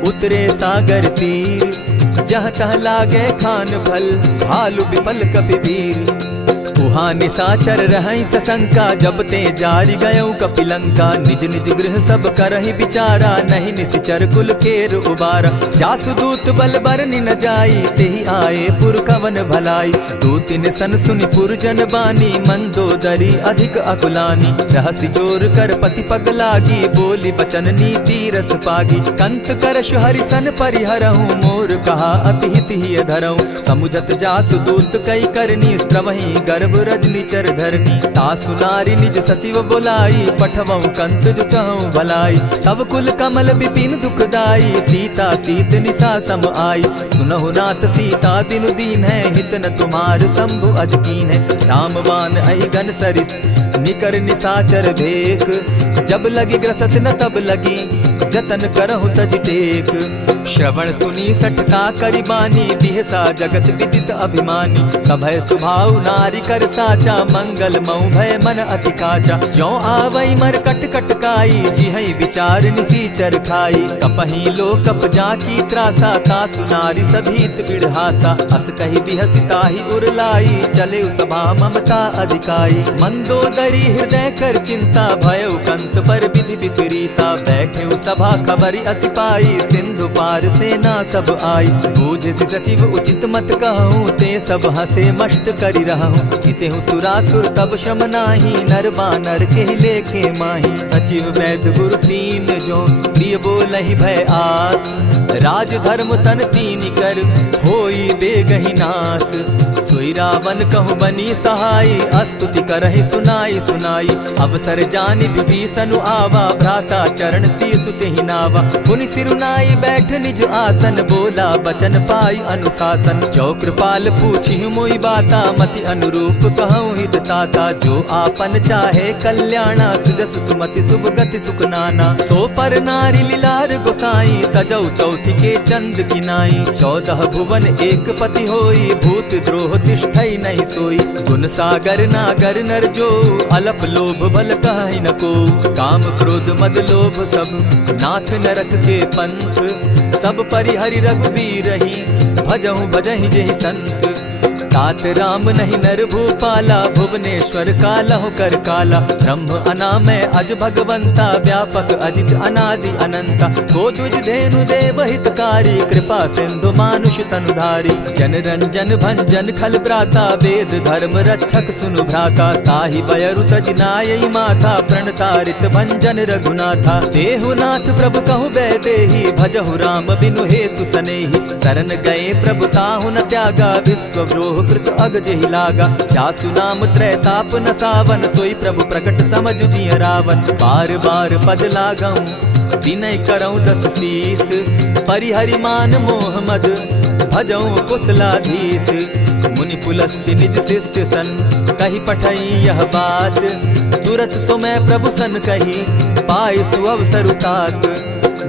उतरे सागर तीर। जहाँ तह लागे खान फल, भालु विपल कपि वीर। उह वहाँ निशाचर रहई सशंका, जब ते जारी गयऊ कपिलंका। निज निज गृह सब करहि विचारा, नहीं निशिचर कुल केर उबारा। जासु दूत बल बरनि न जाई, तेहि आए पुर कवन भलाई। दूतिन सन सुनि पुरजन बानी, मंदोदरी अधिक अकुलानी। रहसि जोर कर पति पग लागी, बोली बचन नीति रस पागी। कंत करश हरिसन परिहरहूँ, मोर कहा अति हित ही धरऊँ। समुझत जासु दूत कई करनी, स्त्रवहि गर्भ रजनी चर धरनी। तासु नारी निज सचिव बोलाई, पठवऊँ कंत जो चहऊँ भलाई। तब कुल कमल विपिन दुखदाई, सीता सीत निशा सम आई। सुनहु नाथ सीता दिनु दीन है, हित न तुम्हार शंभु अजकीन है। रामवान अहिगन सरिस निकर निशाचर भेक, जब लगी ग्रसत न तब लगी, जतन करहु तज टेक। श्रवण सुनी सठता करिबानी, दिहसा जगत विदित अभिमानी। सभय सुभाव नारी कर साचा, मंगल मऊ भय मन अति काचा। जो आवई मर कट कट काई, जिहई विचार निसीचर खाई। कपही लो कप जाकी त्रासा, तासु नारी सभीत बिढ़ासा। अस कही बिहसिता ही उरलाई, चले सभा ममता अधिकाई। मंदोदरी हृदय कर चिंता, भयउ कंत पर विधि विपरीता। बैठे सभा खबरी असी पाई, सिंधु पार सेना सब आई। बूझि सचिव उचित मत कहूँ, ते सब हसे मष्ट करि रहूँ। जितेहु सुरासुर तब शम नाही, नर बानर के लेखे माही। सचिव वैद्य गुरु तीन जो, प्रिय बोलहि भय आस। राज धर्म तन तीन कर, होई बेगहि नास। सोई रावण कहु बनी सहाय, स्तुति करहि सुनाई सुनाई। अवसर जानि विभीषण आवा, भ्राता चरण शीसु तेहि नावा। पुनि सिरुनाई बैठ निज आसन, बोला बचन पाई अनुशासन। जो कृपाल पूछि मोई बाता, मति अनुरूप कहूँ हित ताता। जो आपन चाहे कल्याणा, सुजस सुमति शुभ गति सुख नाना। सो पर नारी लीलार गोसाई, तजौ चौथि के चंद किनाई। 14 भुवन एक पति होई, भूत द्रोह तिष्ठई नहीं सोई। गुण सागर नागर नर जो, अलप लोभ बल कहि न को। काम क्रोध मद लोभ सब, नाथ नरक के पंथ। सब परिहरि रघुबीर रही, भजहु भजहि जेहि संत। तात राम नहीं नर भूपाला, भुवनेश्वर कालहु कर काला। ब्रह्म अनामय अज भगवंता, व्यापक अजित अनादि अनंता। को तुझ धेनु देव हितकारी, कृपा सिंधु मानुष तनुधारी। जन रंजन भंजन खल भ्राता, वेद धर्म रक्षक सुनु भ्राता। ताहि बयरु तज नायई माथा, प्रणतारित भंजन रघुनाथा। देहुनाथ प्रभु कहु बैदेही, भजहु राम बिनु हेतु सनेही। शरण गए प्रभु ताहु न त्यागा, विश्वव्रोह कृत अग जेहि लागा। जासु नाम त्रैताप न सावन, सोई प्रभु प्रकट समझु जिय रावण। बार बार पद लागऊं, विनय करऊं 10 शीस। परिहरि मान मोह मद, भजऊं कुशलाधीश। मुनि पुलस्त्य निज शिष्य सन, कही पठई यह बात। तुरत सो मैं प्रभु सन कही, पाय सुअवसर तात।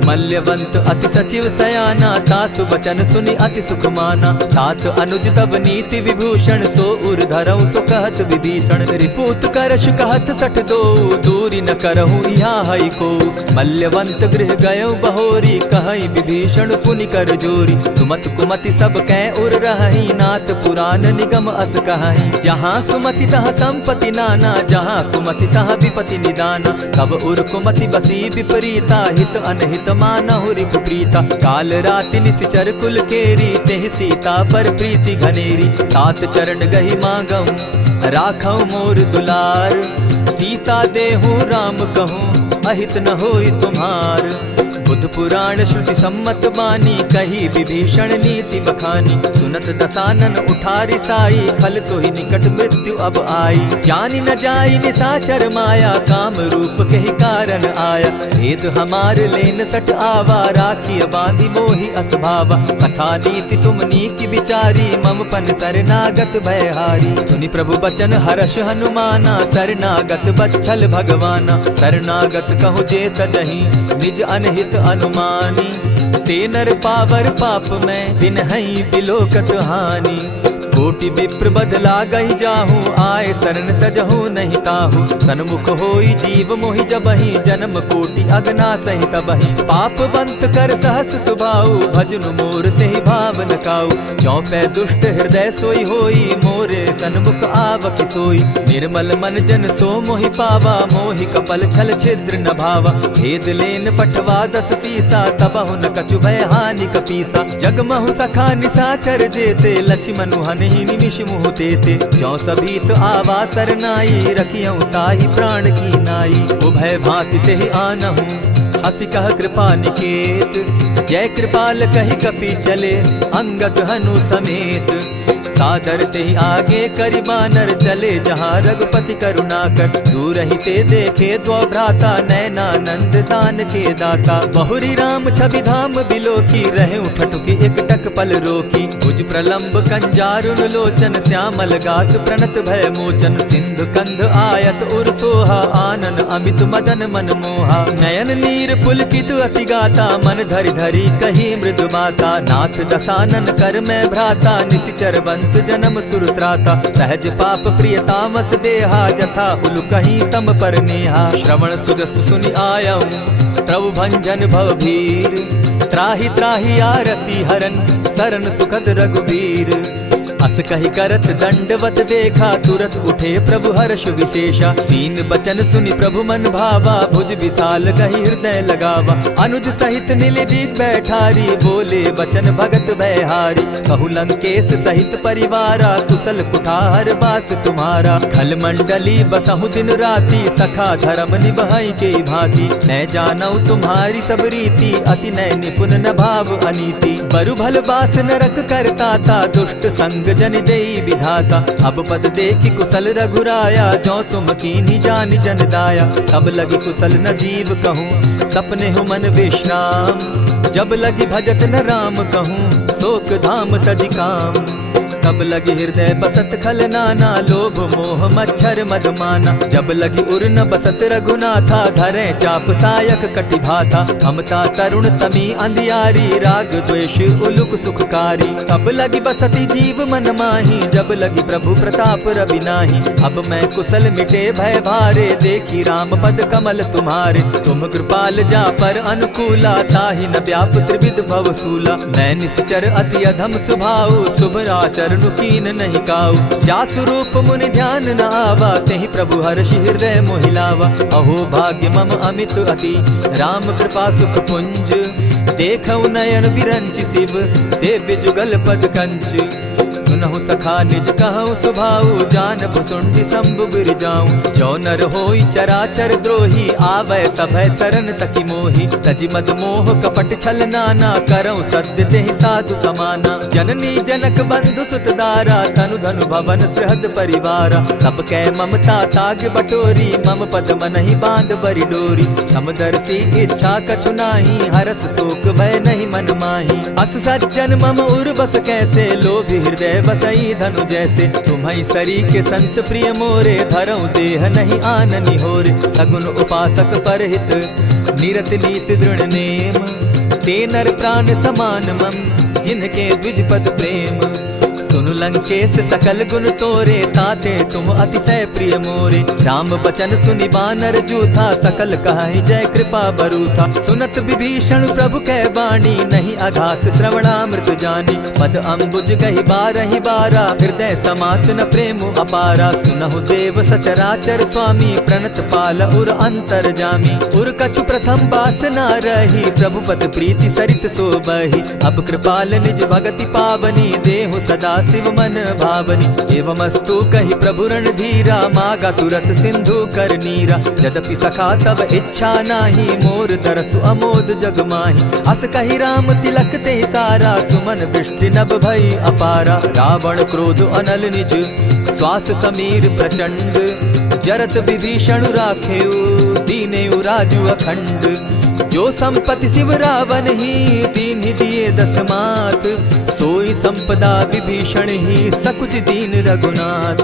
मल्यवंत अति सचिव सयाना, तासु बचन सुनि अति सुख माना। तात अनुज तब नीति विभूषण, सो उर धरऊं सो कहत विभीषण। रिपुत करश कहत सठ दो, दूरी न करहूँ यहाँ हई को। मल्यवंत गृह गयऊ बहोरी, कहई विभीषण पुनि कर जोरी। सुमत कुमति सब कै उर रहई, नाथ पुराण निगम अस कहई। जहाँ सुमति तहाँ संपत्ति नाना, जहाँ कुमति तहाँ विपति निदाना। तब उर कुमति बसी विपरीता, हित अनहित मानहु रिपु प्रीता। काल राति निशिचर कुल केरी, तेहि सीता पर प्रीति घनेरी। तात चरण गहि मांगऊं, राखऊं मोर दुलार। सीता देहूं राम कहूं, अहित न होई तुम्हार। बुद्ध पुराण श्रुति सम्मत बानी, कही विभीषण नीति बखानी। सुनत दसानन उठारी साई, खल तो ही निकट मृत्यु अब आई। जानी न जाई निशाचर माया, काम रूप के ही कारण आया। भेद हमार लेन सट आवा, राखी बांधी मोहि असभावा। सखा नीति तुम नीति विचारी, मम पन शरणागत भयहारी। सुनि प्रभु बचन हर्ष हनुमाना, शरणागत बच्छल भगवाना। शरणागत कहु जे तजहि, निज अनहित अनुमानी। ते नर पावर पाप में, दिन हई बिलोकत हानि। कोटि विप्र बदला गई जाहू, आए शरण तजहू नहीं ताहू। सन्मुख होई जीव मोहि जबहि, जन्म कोटि अगना सही तबहि। पापवंत कर सहस सुभाऊ, भजनु मोर तेहि भाव न काऊ। चौपै दुष्ट हृदय सोई होई, मोरे सन्मुख आवक सोई। निर्मल मन जन सो मोहि पावा, मोहि कपल छल छिद्र न भावा। भेद लेन पठवा 10 सीसा, तबहु न कछु भय हानि कपीसा। जगमहु सखा निसाचर जेते, लक्ष्मनु हनहि निमिष मुह तेते। जौ सभीत आवा सरनाई, रखियऊ ताहि प्राण की नाई। उभय भांति तेहि आनहु, हसी कह कृपा निकेत। जय कृपाल कहि कपि चले, अंगद हनु समेत। सादर तेहि आगे करि बानर, चले जहाँ रघुपति करुणा कर। दूर ही ते देखे द्वौ भ्राता, नैनानंद दान के दाता। बहुरी राम छवि धाम बिलोकी, रहे ठठुकी एकटक पल रोकी। भुज प्रलंब कंजारुन लोचन, श्यामल गात प्रणत भय मोचन। सिंधु कंध आयत उर सोहा, आनन अमित मदन मन मोहा। नयन नीर पुलकित अति गाता, मन धरि धरि कही मृदु माता। नाथ दसानन कर मैं भ्राता, निशिचर वंश जन्म सुरत्राता। सहज पाप प्रिय तामस देहा, जथा उलु कहीं तम पर नेहा। श्रवण सुजस सुनि आयऊं, प्रभु भंजन भव भीर। त्राहि त्राहि आरती हरन, सरन सुखद रघुबीर। अस कहि करत दंडवत देखा, तुरत उठे प्रभु हर्ष विशेषा। दीन बचन सुनि प्रभु मन भावा, भुज विशाल कहि हृदय लगावा। अनुज सहित नीलदीप बैठारी, बोले बचन भगत भयहारी। कहु लंकेश सहित परिवारा, कुशल कुठार बास तुम्हारा। खल मंडली बसहु दिन राति, सखा धर्म निभाई के भांति। मैं जानऊ तुम्हारी सब रीति, अति नय निपुण न भाव अनीति। बरु भल बास नरक करताता, दुष्ट संग जन देई विधाता। अब पद देखी कुशल रघुराया, जो तुम कीन्ही जानि जन दाया। तब लगी कुशल न जीव कहूँ, सपने हो मन विश्राम। जब लगी भजत न राम कहूँ, शोक धाम तजि काम। तब लगी हृदय बसत खल नाना, लोभ मोह मच्छर मदमाना। जब लगी उर न बसत रघुनाथा, धरे चाप सायक कटि भाता। ममता तरुण तमी अंधियारी, राग द्वेष उलुक सुखकारी। तब लगी बसती जीव मन माही, जब लगी प्रभु प्रताप रवि नाही। अब मैं कुशल मिटे भय भारे, देखी राम पद कमल तुम्हारे। तुम कृपाल जा पर अनुकूला, ताहि न व्याप त्रिविध भवसूला। मैं निश्चर अति अधम स्वभाव, शुभ आचरण कीन नहीं काऊ। जासु रूप मुनि ध्यान न आवा, तेहि प्रभु हर्षि हृदय मोहिलावा। अहो भाग्य मम अमित अति, राम कृपा सुख पुंज। देखऊ नयन विरंचि शिव, सेव्य जुगल पद कंच। सुनहु सखा निज कहु सुभाऊ, जानब सुंडि शंभु गिर जाऊं। जो नर होई चराचर द्रोही, आवे सभय सरन तकी मोही। तजि मद मोह कपट छल नाना, करऊं सत्य तेहि साधु समाना। जननी जनक बंधु सुत दारा, तनु धनु भवन सृहद परिवारा। सब कै ममता ताग बटोरी, मम पद मनहि बांध बरि डोरी। समदर्शी इच्छा कछु नाही, हरस शोक भय नहीं मन माही। अस सज्जन मम उर बस कैसे, लोभी हृदय बसई धनु जैसे। तुम्हाई सरी के संत प्रिय मोरे, धरऊं देह नहीं आननि होरे। सगुन उपासक परहित, निरत नीति दृढ़ नेम। ते नर प्राण समान मम, जिनके द्विजपद प्रेम। सुनु लंकेश सकल गुण तोरे, ताते तुम अतिशय प्रिय मोरे। राम बचन सुनि बानर जूथा, सकल कहाहि जय कृपा बरूथा। सुनत विभीषण प्रभु कै बाणी, नहीं अघात श्रवणामृत जानी। पद अम्बुज गहि बारहि बारा, हृदय समात न प्रेम अपारा। सुनहु देव सचराचर स्वामी, प्रणत पाल उर अंतर जामी। उर कछु प्रथम बास न रही, प्रभु पद प्रीति सरित सोबहि। अब कृपाल निज भगति पावनी, देहु सदा शिव मन भावनी। एवमस्तु कहि प्रभु रणधीरा, मागा तुरत सिंधु कर नीरा। यद्यपि सखा तब इच्छा नाही, मोर तरसु अमोद जग माही। अस कहि राम तिलक ते सारा, सुमन दृष्टि नभ भई अपारा। रावण क्रोध अनल निज, श्वास समीर प्रचंड। जरत विभीषण राखेउ, दीनेउ राजु अखंड। जो संपत्ति शिव रावण ही, दीन्हि दिए 10 मात। सोई संपदा विभीषण ही, सकुच दीन रघुनाथ।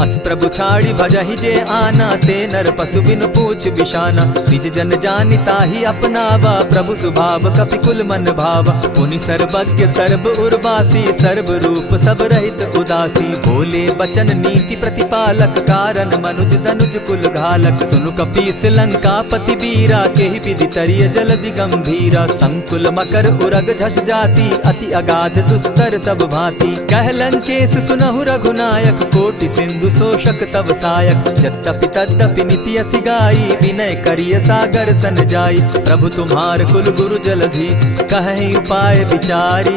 अस प्रभु छाड़ी भजहि जे आना, ते नर पशु बिन पूछ बिशाना। निज जन जानि ताहि अपनावा, प्रभु स्वभाव कपिकुल मन भावा। पुनि सर्वज्ञ सर्व उर्वासी, सर्व रूप सब रहित उदासी। बोले बचन नीति प्रतिपालक, कारण मनुज तनुज कुल घालक। सुनु कपीस लंकापति बीरा, केहि विधि तरिय जलधि गंभीरा। संकुल मकर उरग झष जाति, अति अगाध दुस्तर सब भांति। कह लंकेश सुनहु रघुनायक, कोटि सिंधु शोषक तब सायक। यद्यपि तद्यपि निति असि गाई, विनय करिय सागर सन जाई। प्रभु तुम्हार कुल गुरु जलधि, कहि उपाय विचारी।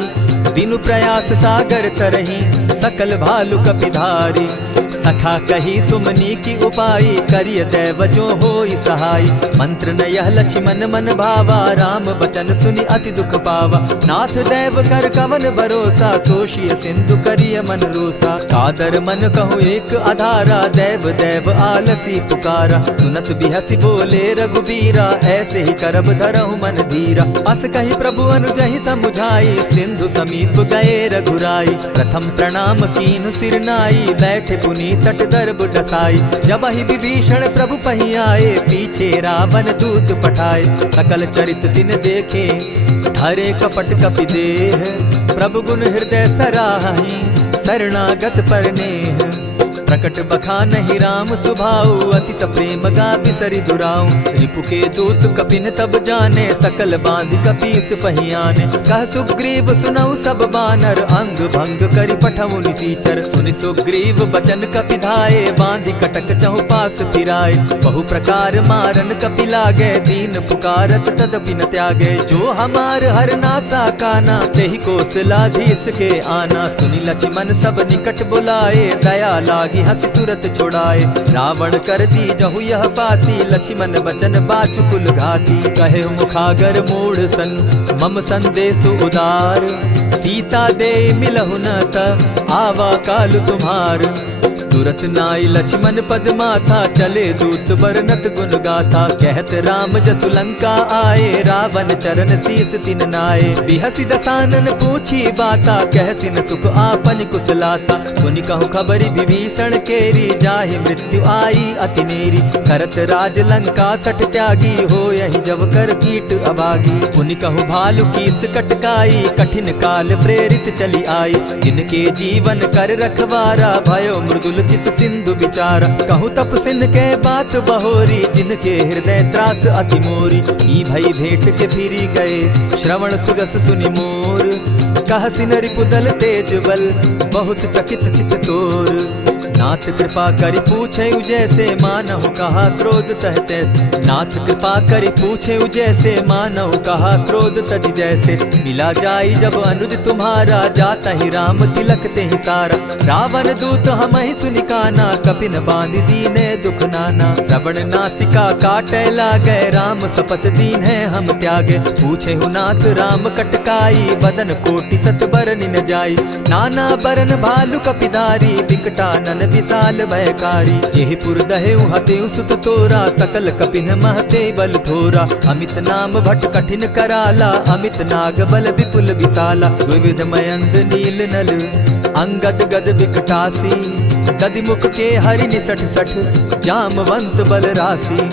बिनु प्रयास सागर तरही, सकल भालु कपिधारी। सखा कही तुमनी की उपाय, करिय दैव जो होई सहाय। मंत्र न यह लक्ष्मण मन भावा, राम बचन सुनि अति दुख पावा। नाथ दैव कर कवन भरोसा, सोषिय सिंधु करिय मन रोसा। कादर मन कहूँ एक आधारा, दैव दैव आलसी पुकारा। सुनत बिहसी बोले रघुबीरा, ऐसे ही करब धरहु मन धीरा। अस कही प्रभु अनुजहि समुझाई, सिंधु समीप गए रघुराई। प्रथम प्रणाम कीन्ह सिर नाई, बैठे पुनि तट दर्ब डसाई। जब ही विभीषण प्रभु पही आए, पीछे रावण दूत पठाए। सकल चरित दिन देखे, धरे कपट कपि देह। प्रभु गुण हृदय सराहि, शरणागत पर नेह। प्रकट बखानहि राम सुभाऊ, अति सप्रेम गा बिसरि दुराऊ। रिपु के दूत कपिन तब जाने, सकल बांधि कपीस पहियाने। कह सुग्रीव सुनऊ सब बानर, अंग भंग करि पठऊ निसीचर। सुनि सुग्रीव बचन कपि धाये, बांधि कटक चहु पास फिराए। बहु प्रकार मारन कपि लागे, दीन पुकारत तदपि न त्यागे। जो हमार हरनासा काना, तेहि कौशलाधीश के आना। सुनि लक्ष्मण सब निकट बुलाए, दया लागी हंस तुरत छुड़ाए। रावण कर दी जहु यह पाती, लक्ष्मण बचन बाचु कुल घाती। कहे मुखागर मूढ़ सन, मम संदेश उदार। सीता दे मिलहु न त, आवा काल तुम्हार। तुरत नाई लक्ष्मण पद माथा, चले दूत बरनत गुण गाथा। कहत राम जसु लंका आए, रावण चरण शीस तिन नाए। बिहसी दसानन पूछी बाता, कहसी न सुख आपन कुशलाता। मुनि कहु खबरी विभीषण केरी, जाहि मृत्यु आई अति नेरी। करत राज लंका सठ त्यागी, हो यही जब कर कीट अभागी। मुनि कहु भालु कीस कटकाई, कठिन काल प्रेरित चली आई। जिनके जीवन कर रखवारा, भयो मृदुल चित सिंधु विचार। कहु तप सिन के बात बहोरी, जिनके हृदय त्रास अति मोरी। ई भई भेंट के फिरी गए, श्रवण सुरस सुनि मोर। कह सिन रिपुदल तेज बल, बहुत चकित चित तोर। नाथ कृपा करि पूछे जैसे, मानहु कहा क्रोध तह तैसे। नाथ कृपा करि पूछे जैसे, मानहु कहा क्रोध तज जैसे। मिला जाई जब अनुज तुम्हारा, जाता ही राम तिलक ते ही सारा। रावण दूत हम ही सुनि काना, कपिन बांध दीने दुख नाना। श्रवण नासिका काटे लागे, राम सपत दीन है हम त्यागे। पूछे हु नाथ राम कटकाई, बदन कोटि सत बरनि न जाई। नाना बरन भालु कपिधारी, विकटानन विशाल भयकारी। जेहि पुर दहेउ हतेउ सुत तोरा, सकल कपिन महते बल थोरा। अमित नाम भट कठिन कराला, अमित नाग बल विपुल विशाला। विविध मयंद नील नल, अंगद गद विकटासी। गद मुख के हरि निसठ सठ, जामवंत बल राशि।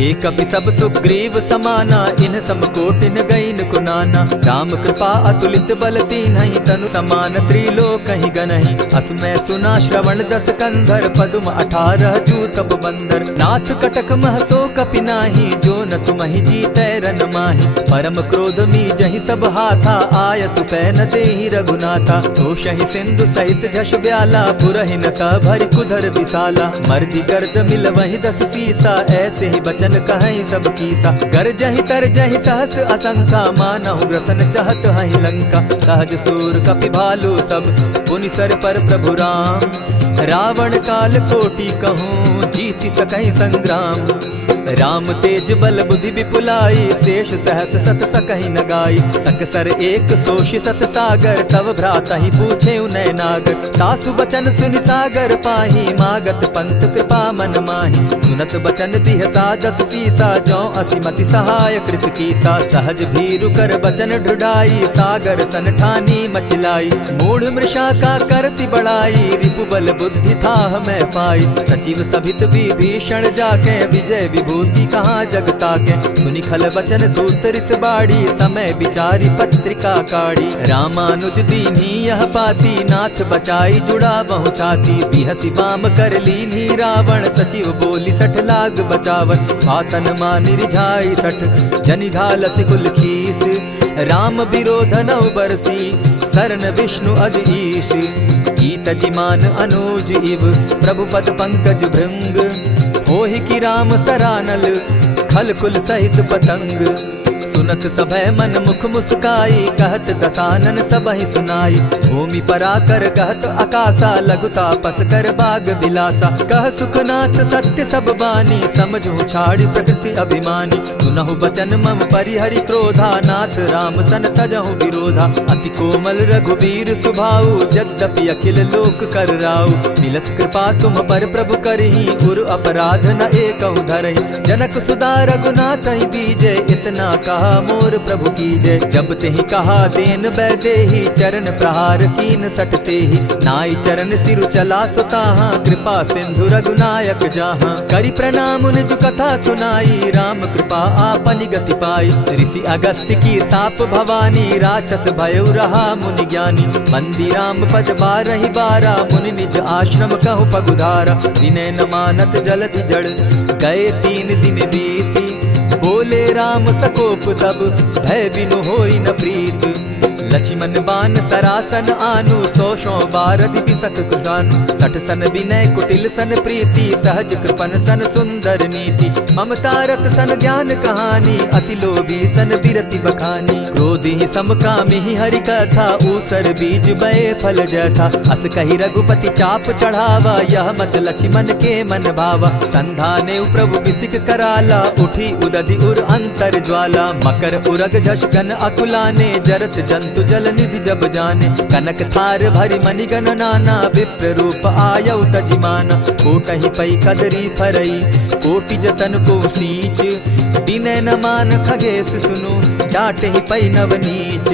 एक कपि सब सुग्रीव समाना, इन सम कोटिन गईन कुनाना। राम कृपा अतुलित बल दीन्हि, तनु समान त्रिलोक ही गनहि। अस मैं सुना श्रवण दस कंधर, पदुम 18 जूतब बंदर। नाथ कटक महसो कपि नाही, जो न तुमहि जीतै रन माहि। परम क्रोध मी जहि सब हाथा, आयसु पै न देहि रघुनाथा। सोषहि सिंधु सहित झष ब्याला, पुरहि न भरि कुधर विशाला। मर्दि गर्द मिल वहि 10 सीसा, ऐसे ही बचन कहीं सब कीसा। कर जहि तर जहि सहस असंख्या, मानहु ग्रसन चाहत हहि लंका। सहज सूर कपि भालु सब, पुनि सर पर प्रभु राम। रावण काल कोटि कहूँ, जीति सकहि संग्राम। राम तेज बल बुद्धि विपुलाई, शेष सहस सत सकहि न गाई। सकसर एक सोषि सत सागर, तव भ्राता ही पूछे उनय नागर। तासु बचन सुनि सागर पाही, मागत पंत कृपा मन माही। सुनत बचन दिह सादस सीसा, जौ असिमति सहाय कृत कीसा। सहज भीरु कर बचन ढुढ़ाई, सागर सन ठानी मचिलाई। मूढ़ मृषा का कर सी बढ़ाई, रिपु बल बुद्धि थाह मैं पाई। सचिव सभित विभीषण जाके, विजय विभूति कहाँ जगता के। सुनि खल बचन दूत रिस बाड़ी, समय विचारी पत्रिका काढ़ी। रामानुज दीन्ही यह पाती, नाथ बचाई जुड़ा बहु छाती। बिहसी बाम कर लीन्ही रावण, सचिव बोली सठ लाग बचावन। पातन मानि रिझाई सठ, जनि घालसि कुल खीस। राम विरोध नव बरसी, शरण विष्णु अज ईश। गीत जिमान अनुज इव, प्रभु पद पंकज भृंग। होहि की राम सरानल, खल कुल सहित पतंग। सुनत सभय मन मुख मुस्काई, कहत दसानन सबहि सुनाई। भूमि पराकर कहत आकाशा, लघुता पस कर बाग बिलासा। कह सुखनाथ सत्य सब बानी, समझू छाड़ प्रकृति अभिमानी। सुनहु बचन मम परिहरि क्रोधा, नाथ राम सन तजहु विरोधा। अति कोमल रघुबीर सुभाऊ, यद्यपि अखिल लोक कर राऊ। मिलत कृपा तुम पर प्रभु करही, गुरु अपराध न एकहु धरहि। जनक सुधा रघुनाथ ही दीजे, इतना कहा मोर प्रभु की जय। जब तेहि कहा देन बैदेही, चरण प्रहार कीन सटते ही। नाई चरण सिरु चला सुताहा, कृपा सिंधु रघुनायक जाहा। करि प्रणाम निज कथा सुनाई, राम कृपा आपनि गति पाई। ऋषि अगस्त्य की साप भवानी, राक्षस भयउ रहा मुनि ज्ञानी। बंदी राम पद बारहि बारा, मुनि निज आश्रम कहु पगुधारा। विनय न मानत जलधि जड़, गए 3 दिन बीती। बोले राम सकोप तब, भय बिनु होई न प्रीत। लक्ष्मण बान सरासन आनु, 100 बारधि बिसक कुजानु। सठ सन विनय कुटिल सन प्रीति, सहज कृपन सन सुंदर नीति। ममता रत सन ज्ञान कहानी, अति लोभी सन बिरति बखानी। क्रोधि समकामी हरि कथा, ऊसर बीज बये फल जथा। अस कहि रघुपति चाप चढ़ावा, यह मत लक्ष्मण के मन भावा। संधाने प्रभु बिसिक कराला, उठी उदधि उर अंतर ज्वाला। मकर उरग झष गन अकुलाने, जरत जंतु जल निधि जब जाने। कनक थार भरि मणिगण नाना, विप्र रूप आयउ तजिमाना। कोटहि पै कदरी फरई, कोटि जतन को सींच। विनय न मान खगेश सुनु, डांटहि पै नव नीच।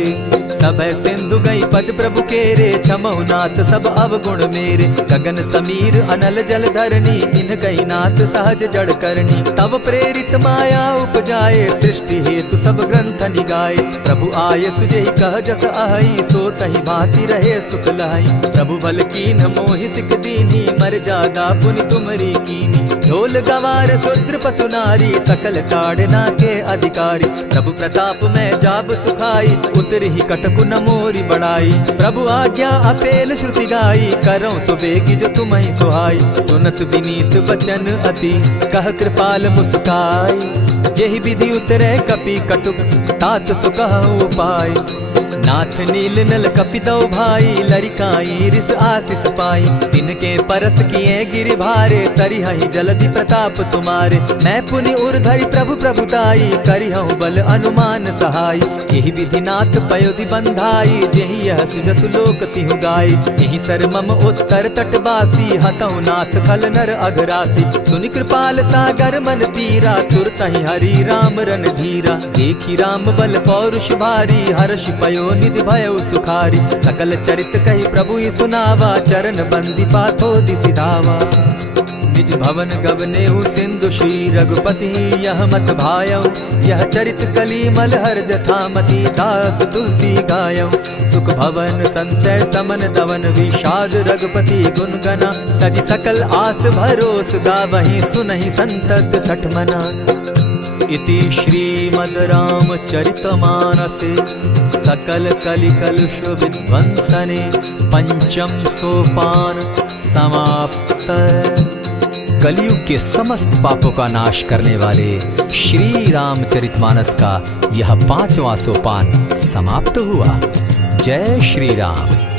सब सिंधु गई पद प्रभु केरे, क्षमहु नाथ सब अवगुण मेरे। गगन समीर अनल जल धरनी, इन कही नाथ सहज जड़ करनी। तब प्रेरित माया उपजाए, सृष्टि हेतु सब ग्रंथ निगाए। प्रभु आये सुजेहि कह जस अहई, सो तहि भांति रहे सुख लहई। प्रभु बल कीन मोहि सिख दीनी, मर्यादा पुनि तुमरी कीनी। ढोल गवार शूद्र पशु नारी, सकल ताड़ना के अधिकारी। प्रभु प्रताप में जाब सुखाई, उतरहि कटकु न मोरी बड़ाई। प्रभु आज्ञा अपेल श्रुति गाई, करऊं सुबेगी जो तुम्हि सुहाई। सुनत विनीत बचन अति, कह कृपाल मुस्काई। जेहि विधि उतरे कपि कटुक, तात सुकहु उपाय। नाथ नील नल कपितौ भाई, लरिकाई रिस आशीष पाई। तिनके परस किए गिरि भारे, तरिहहि जलधि प्रताप तुम्हारे। मैं पुनि उर्धरि प्रभु प्रभुताई, करिहउँ बल अनुमान सहाय। एहि विधि नाथ पयोधि बंधाई, जेहि यह सुजसु लोक तिहु गाई। एहि सर मम उत्तर तटवासी, हतउ नाथ खल नर अघरासी। सुनि कृपाल सागर मन पीरा, तुरतहि हरि राम रन धीरा। देखि राम बल पौरुष भारी, हर्ष पयो निधि भयउ सुखारी। सकल चरित कहि प्रभु ही सुनावा, चरण बंदी पाथो दिसि धावा। निज भवन गवनेउ सिंधु श्री रघुपति, यह मत भायउ। यह चरित कलिमल हर जथामति, दास तुलसी गायउ। सुख भवन संशय समन दवन, विषाद रघुपति गुण गना। तजि सकल आस भरोस, गावहि सुनहि संतत सठ मना। इति श्रीमद् रामचरितमानसे, सकल कलिकलुष विध्वंसने। पंचम सोपान समाप्त। कलयुग के समस्त पापों का नाश करने वाले श्री रामचरितमानस का यह 5वां सोपान समाप्त हुआ। जय श्री राम।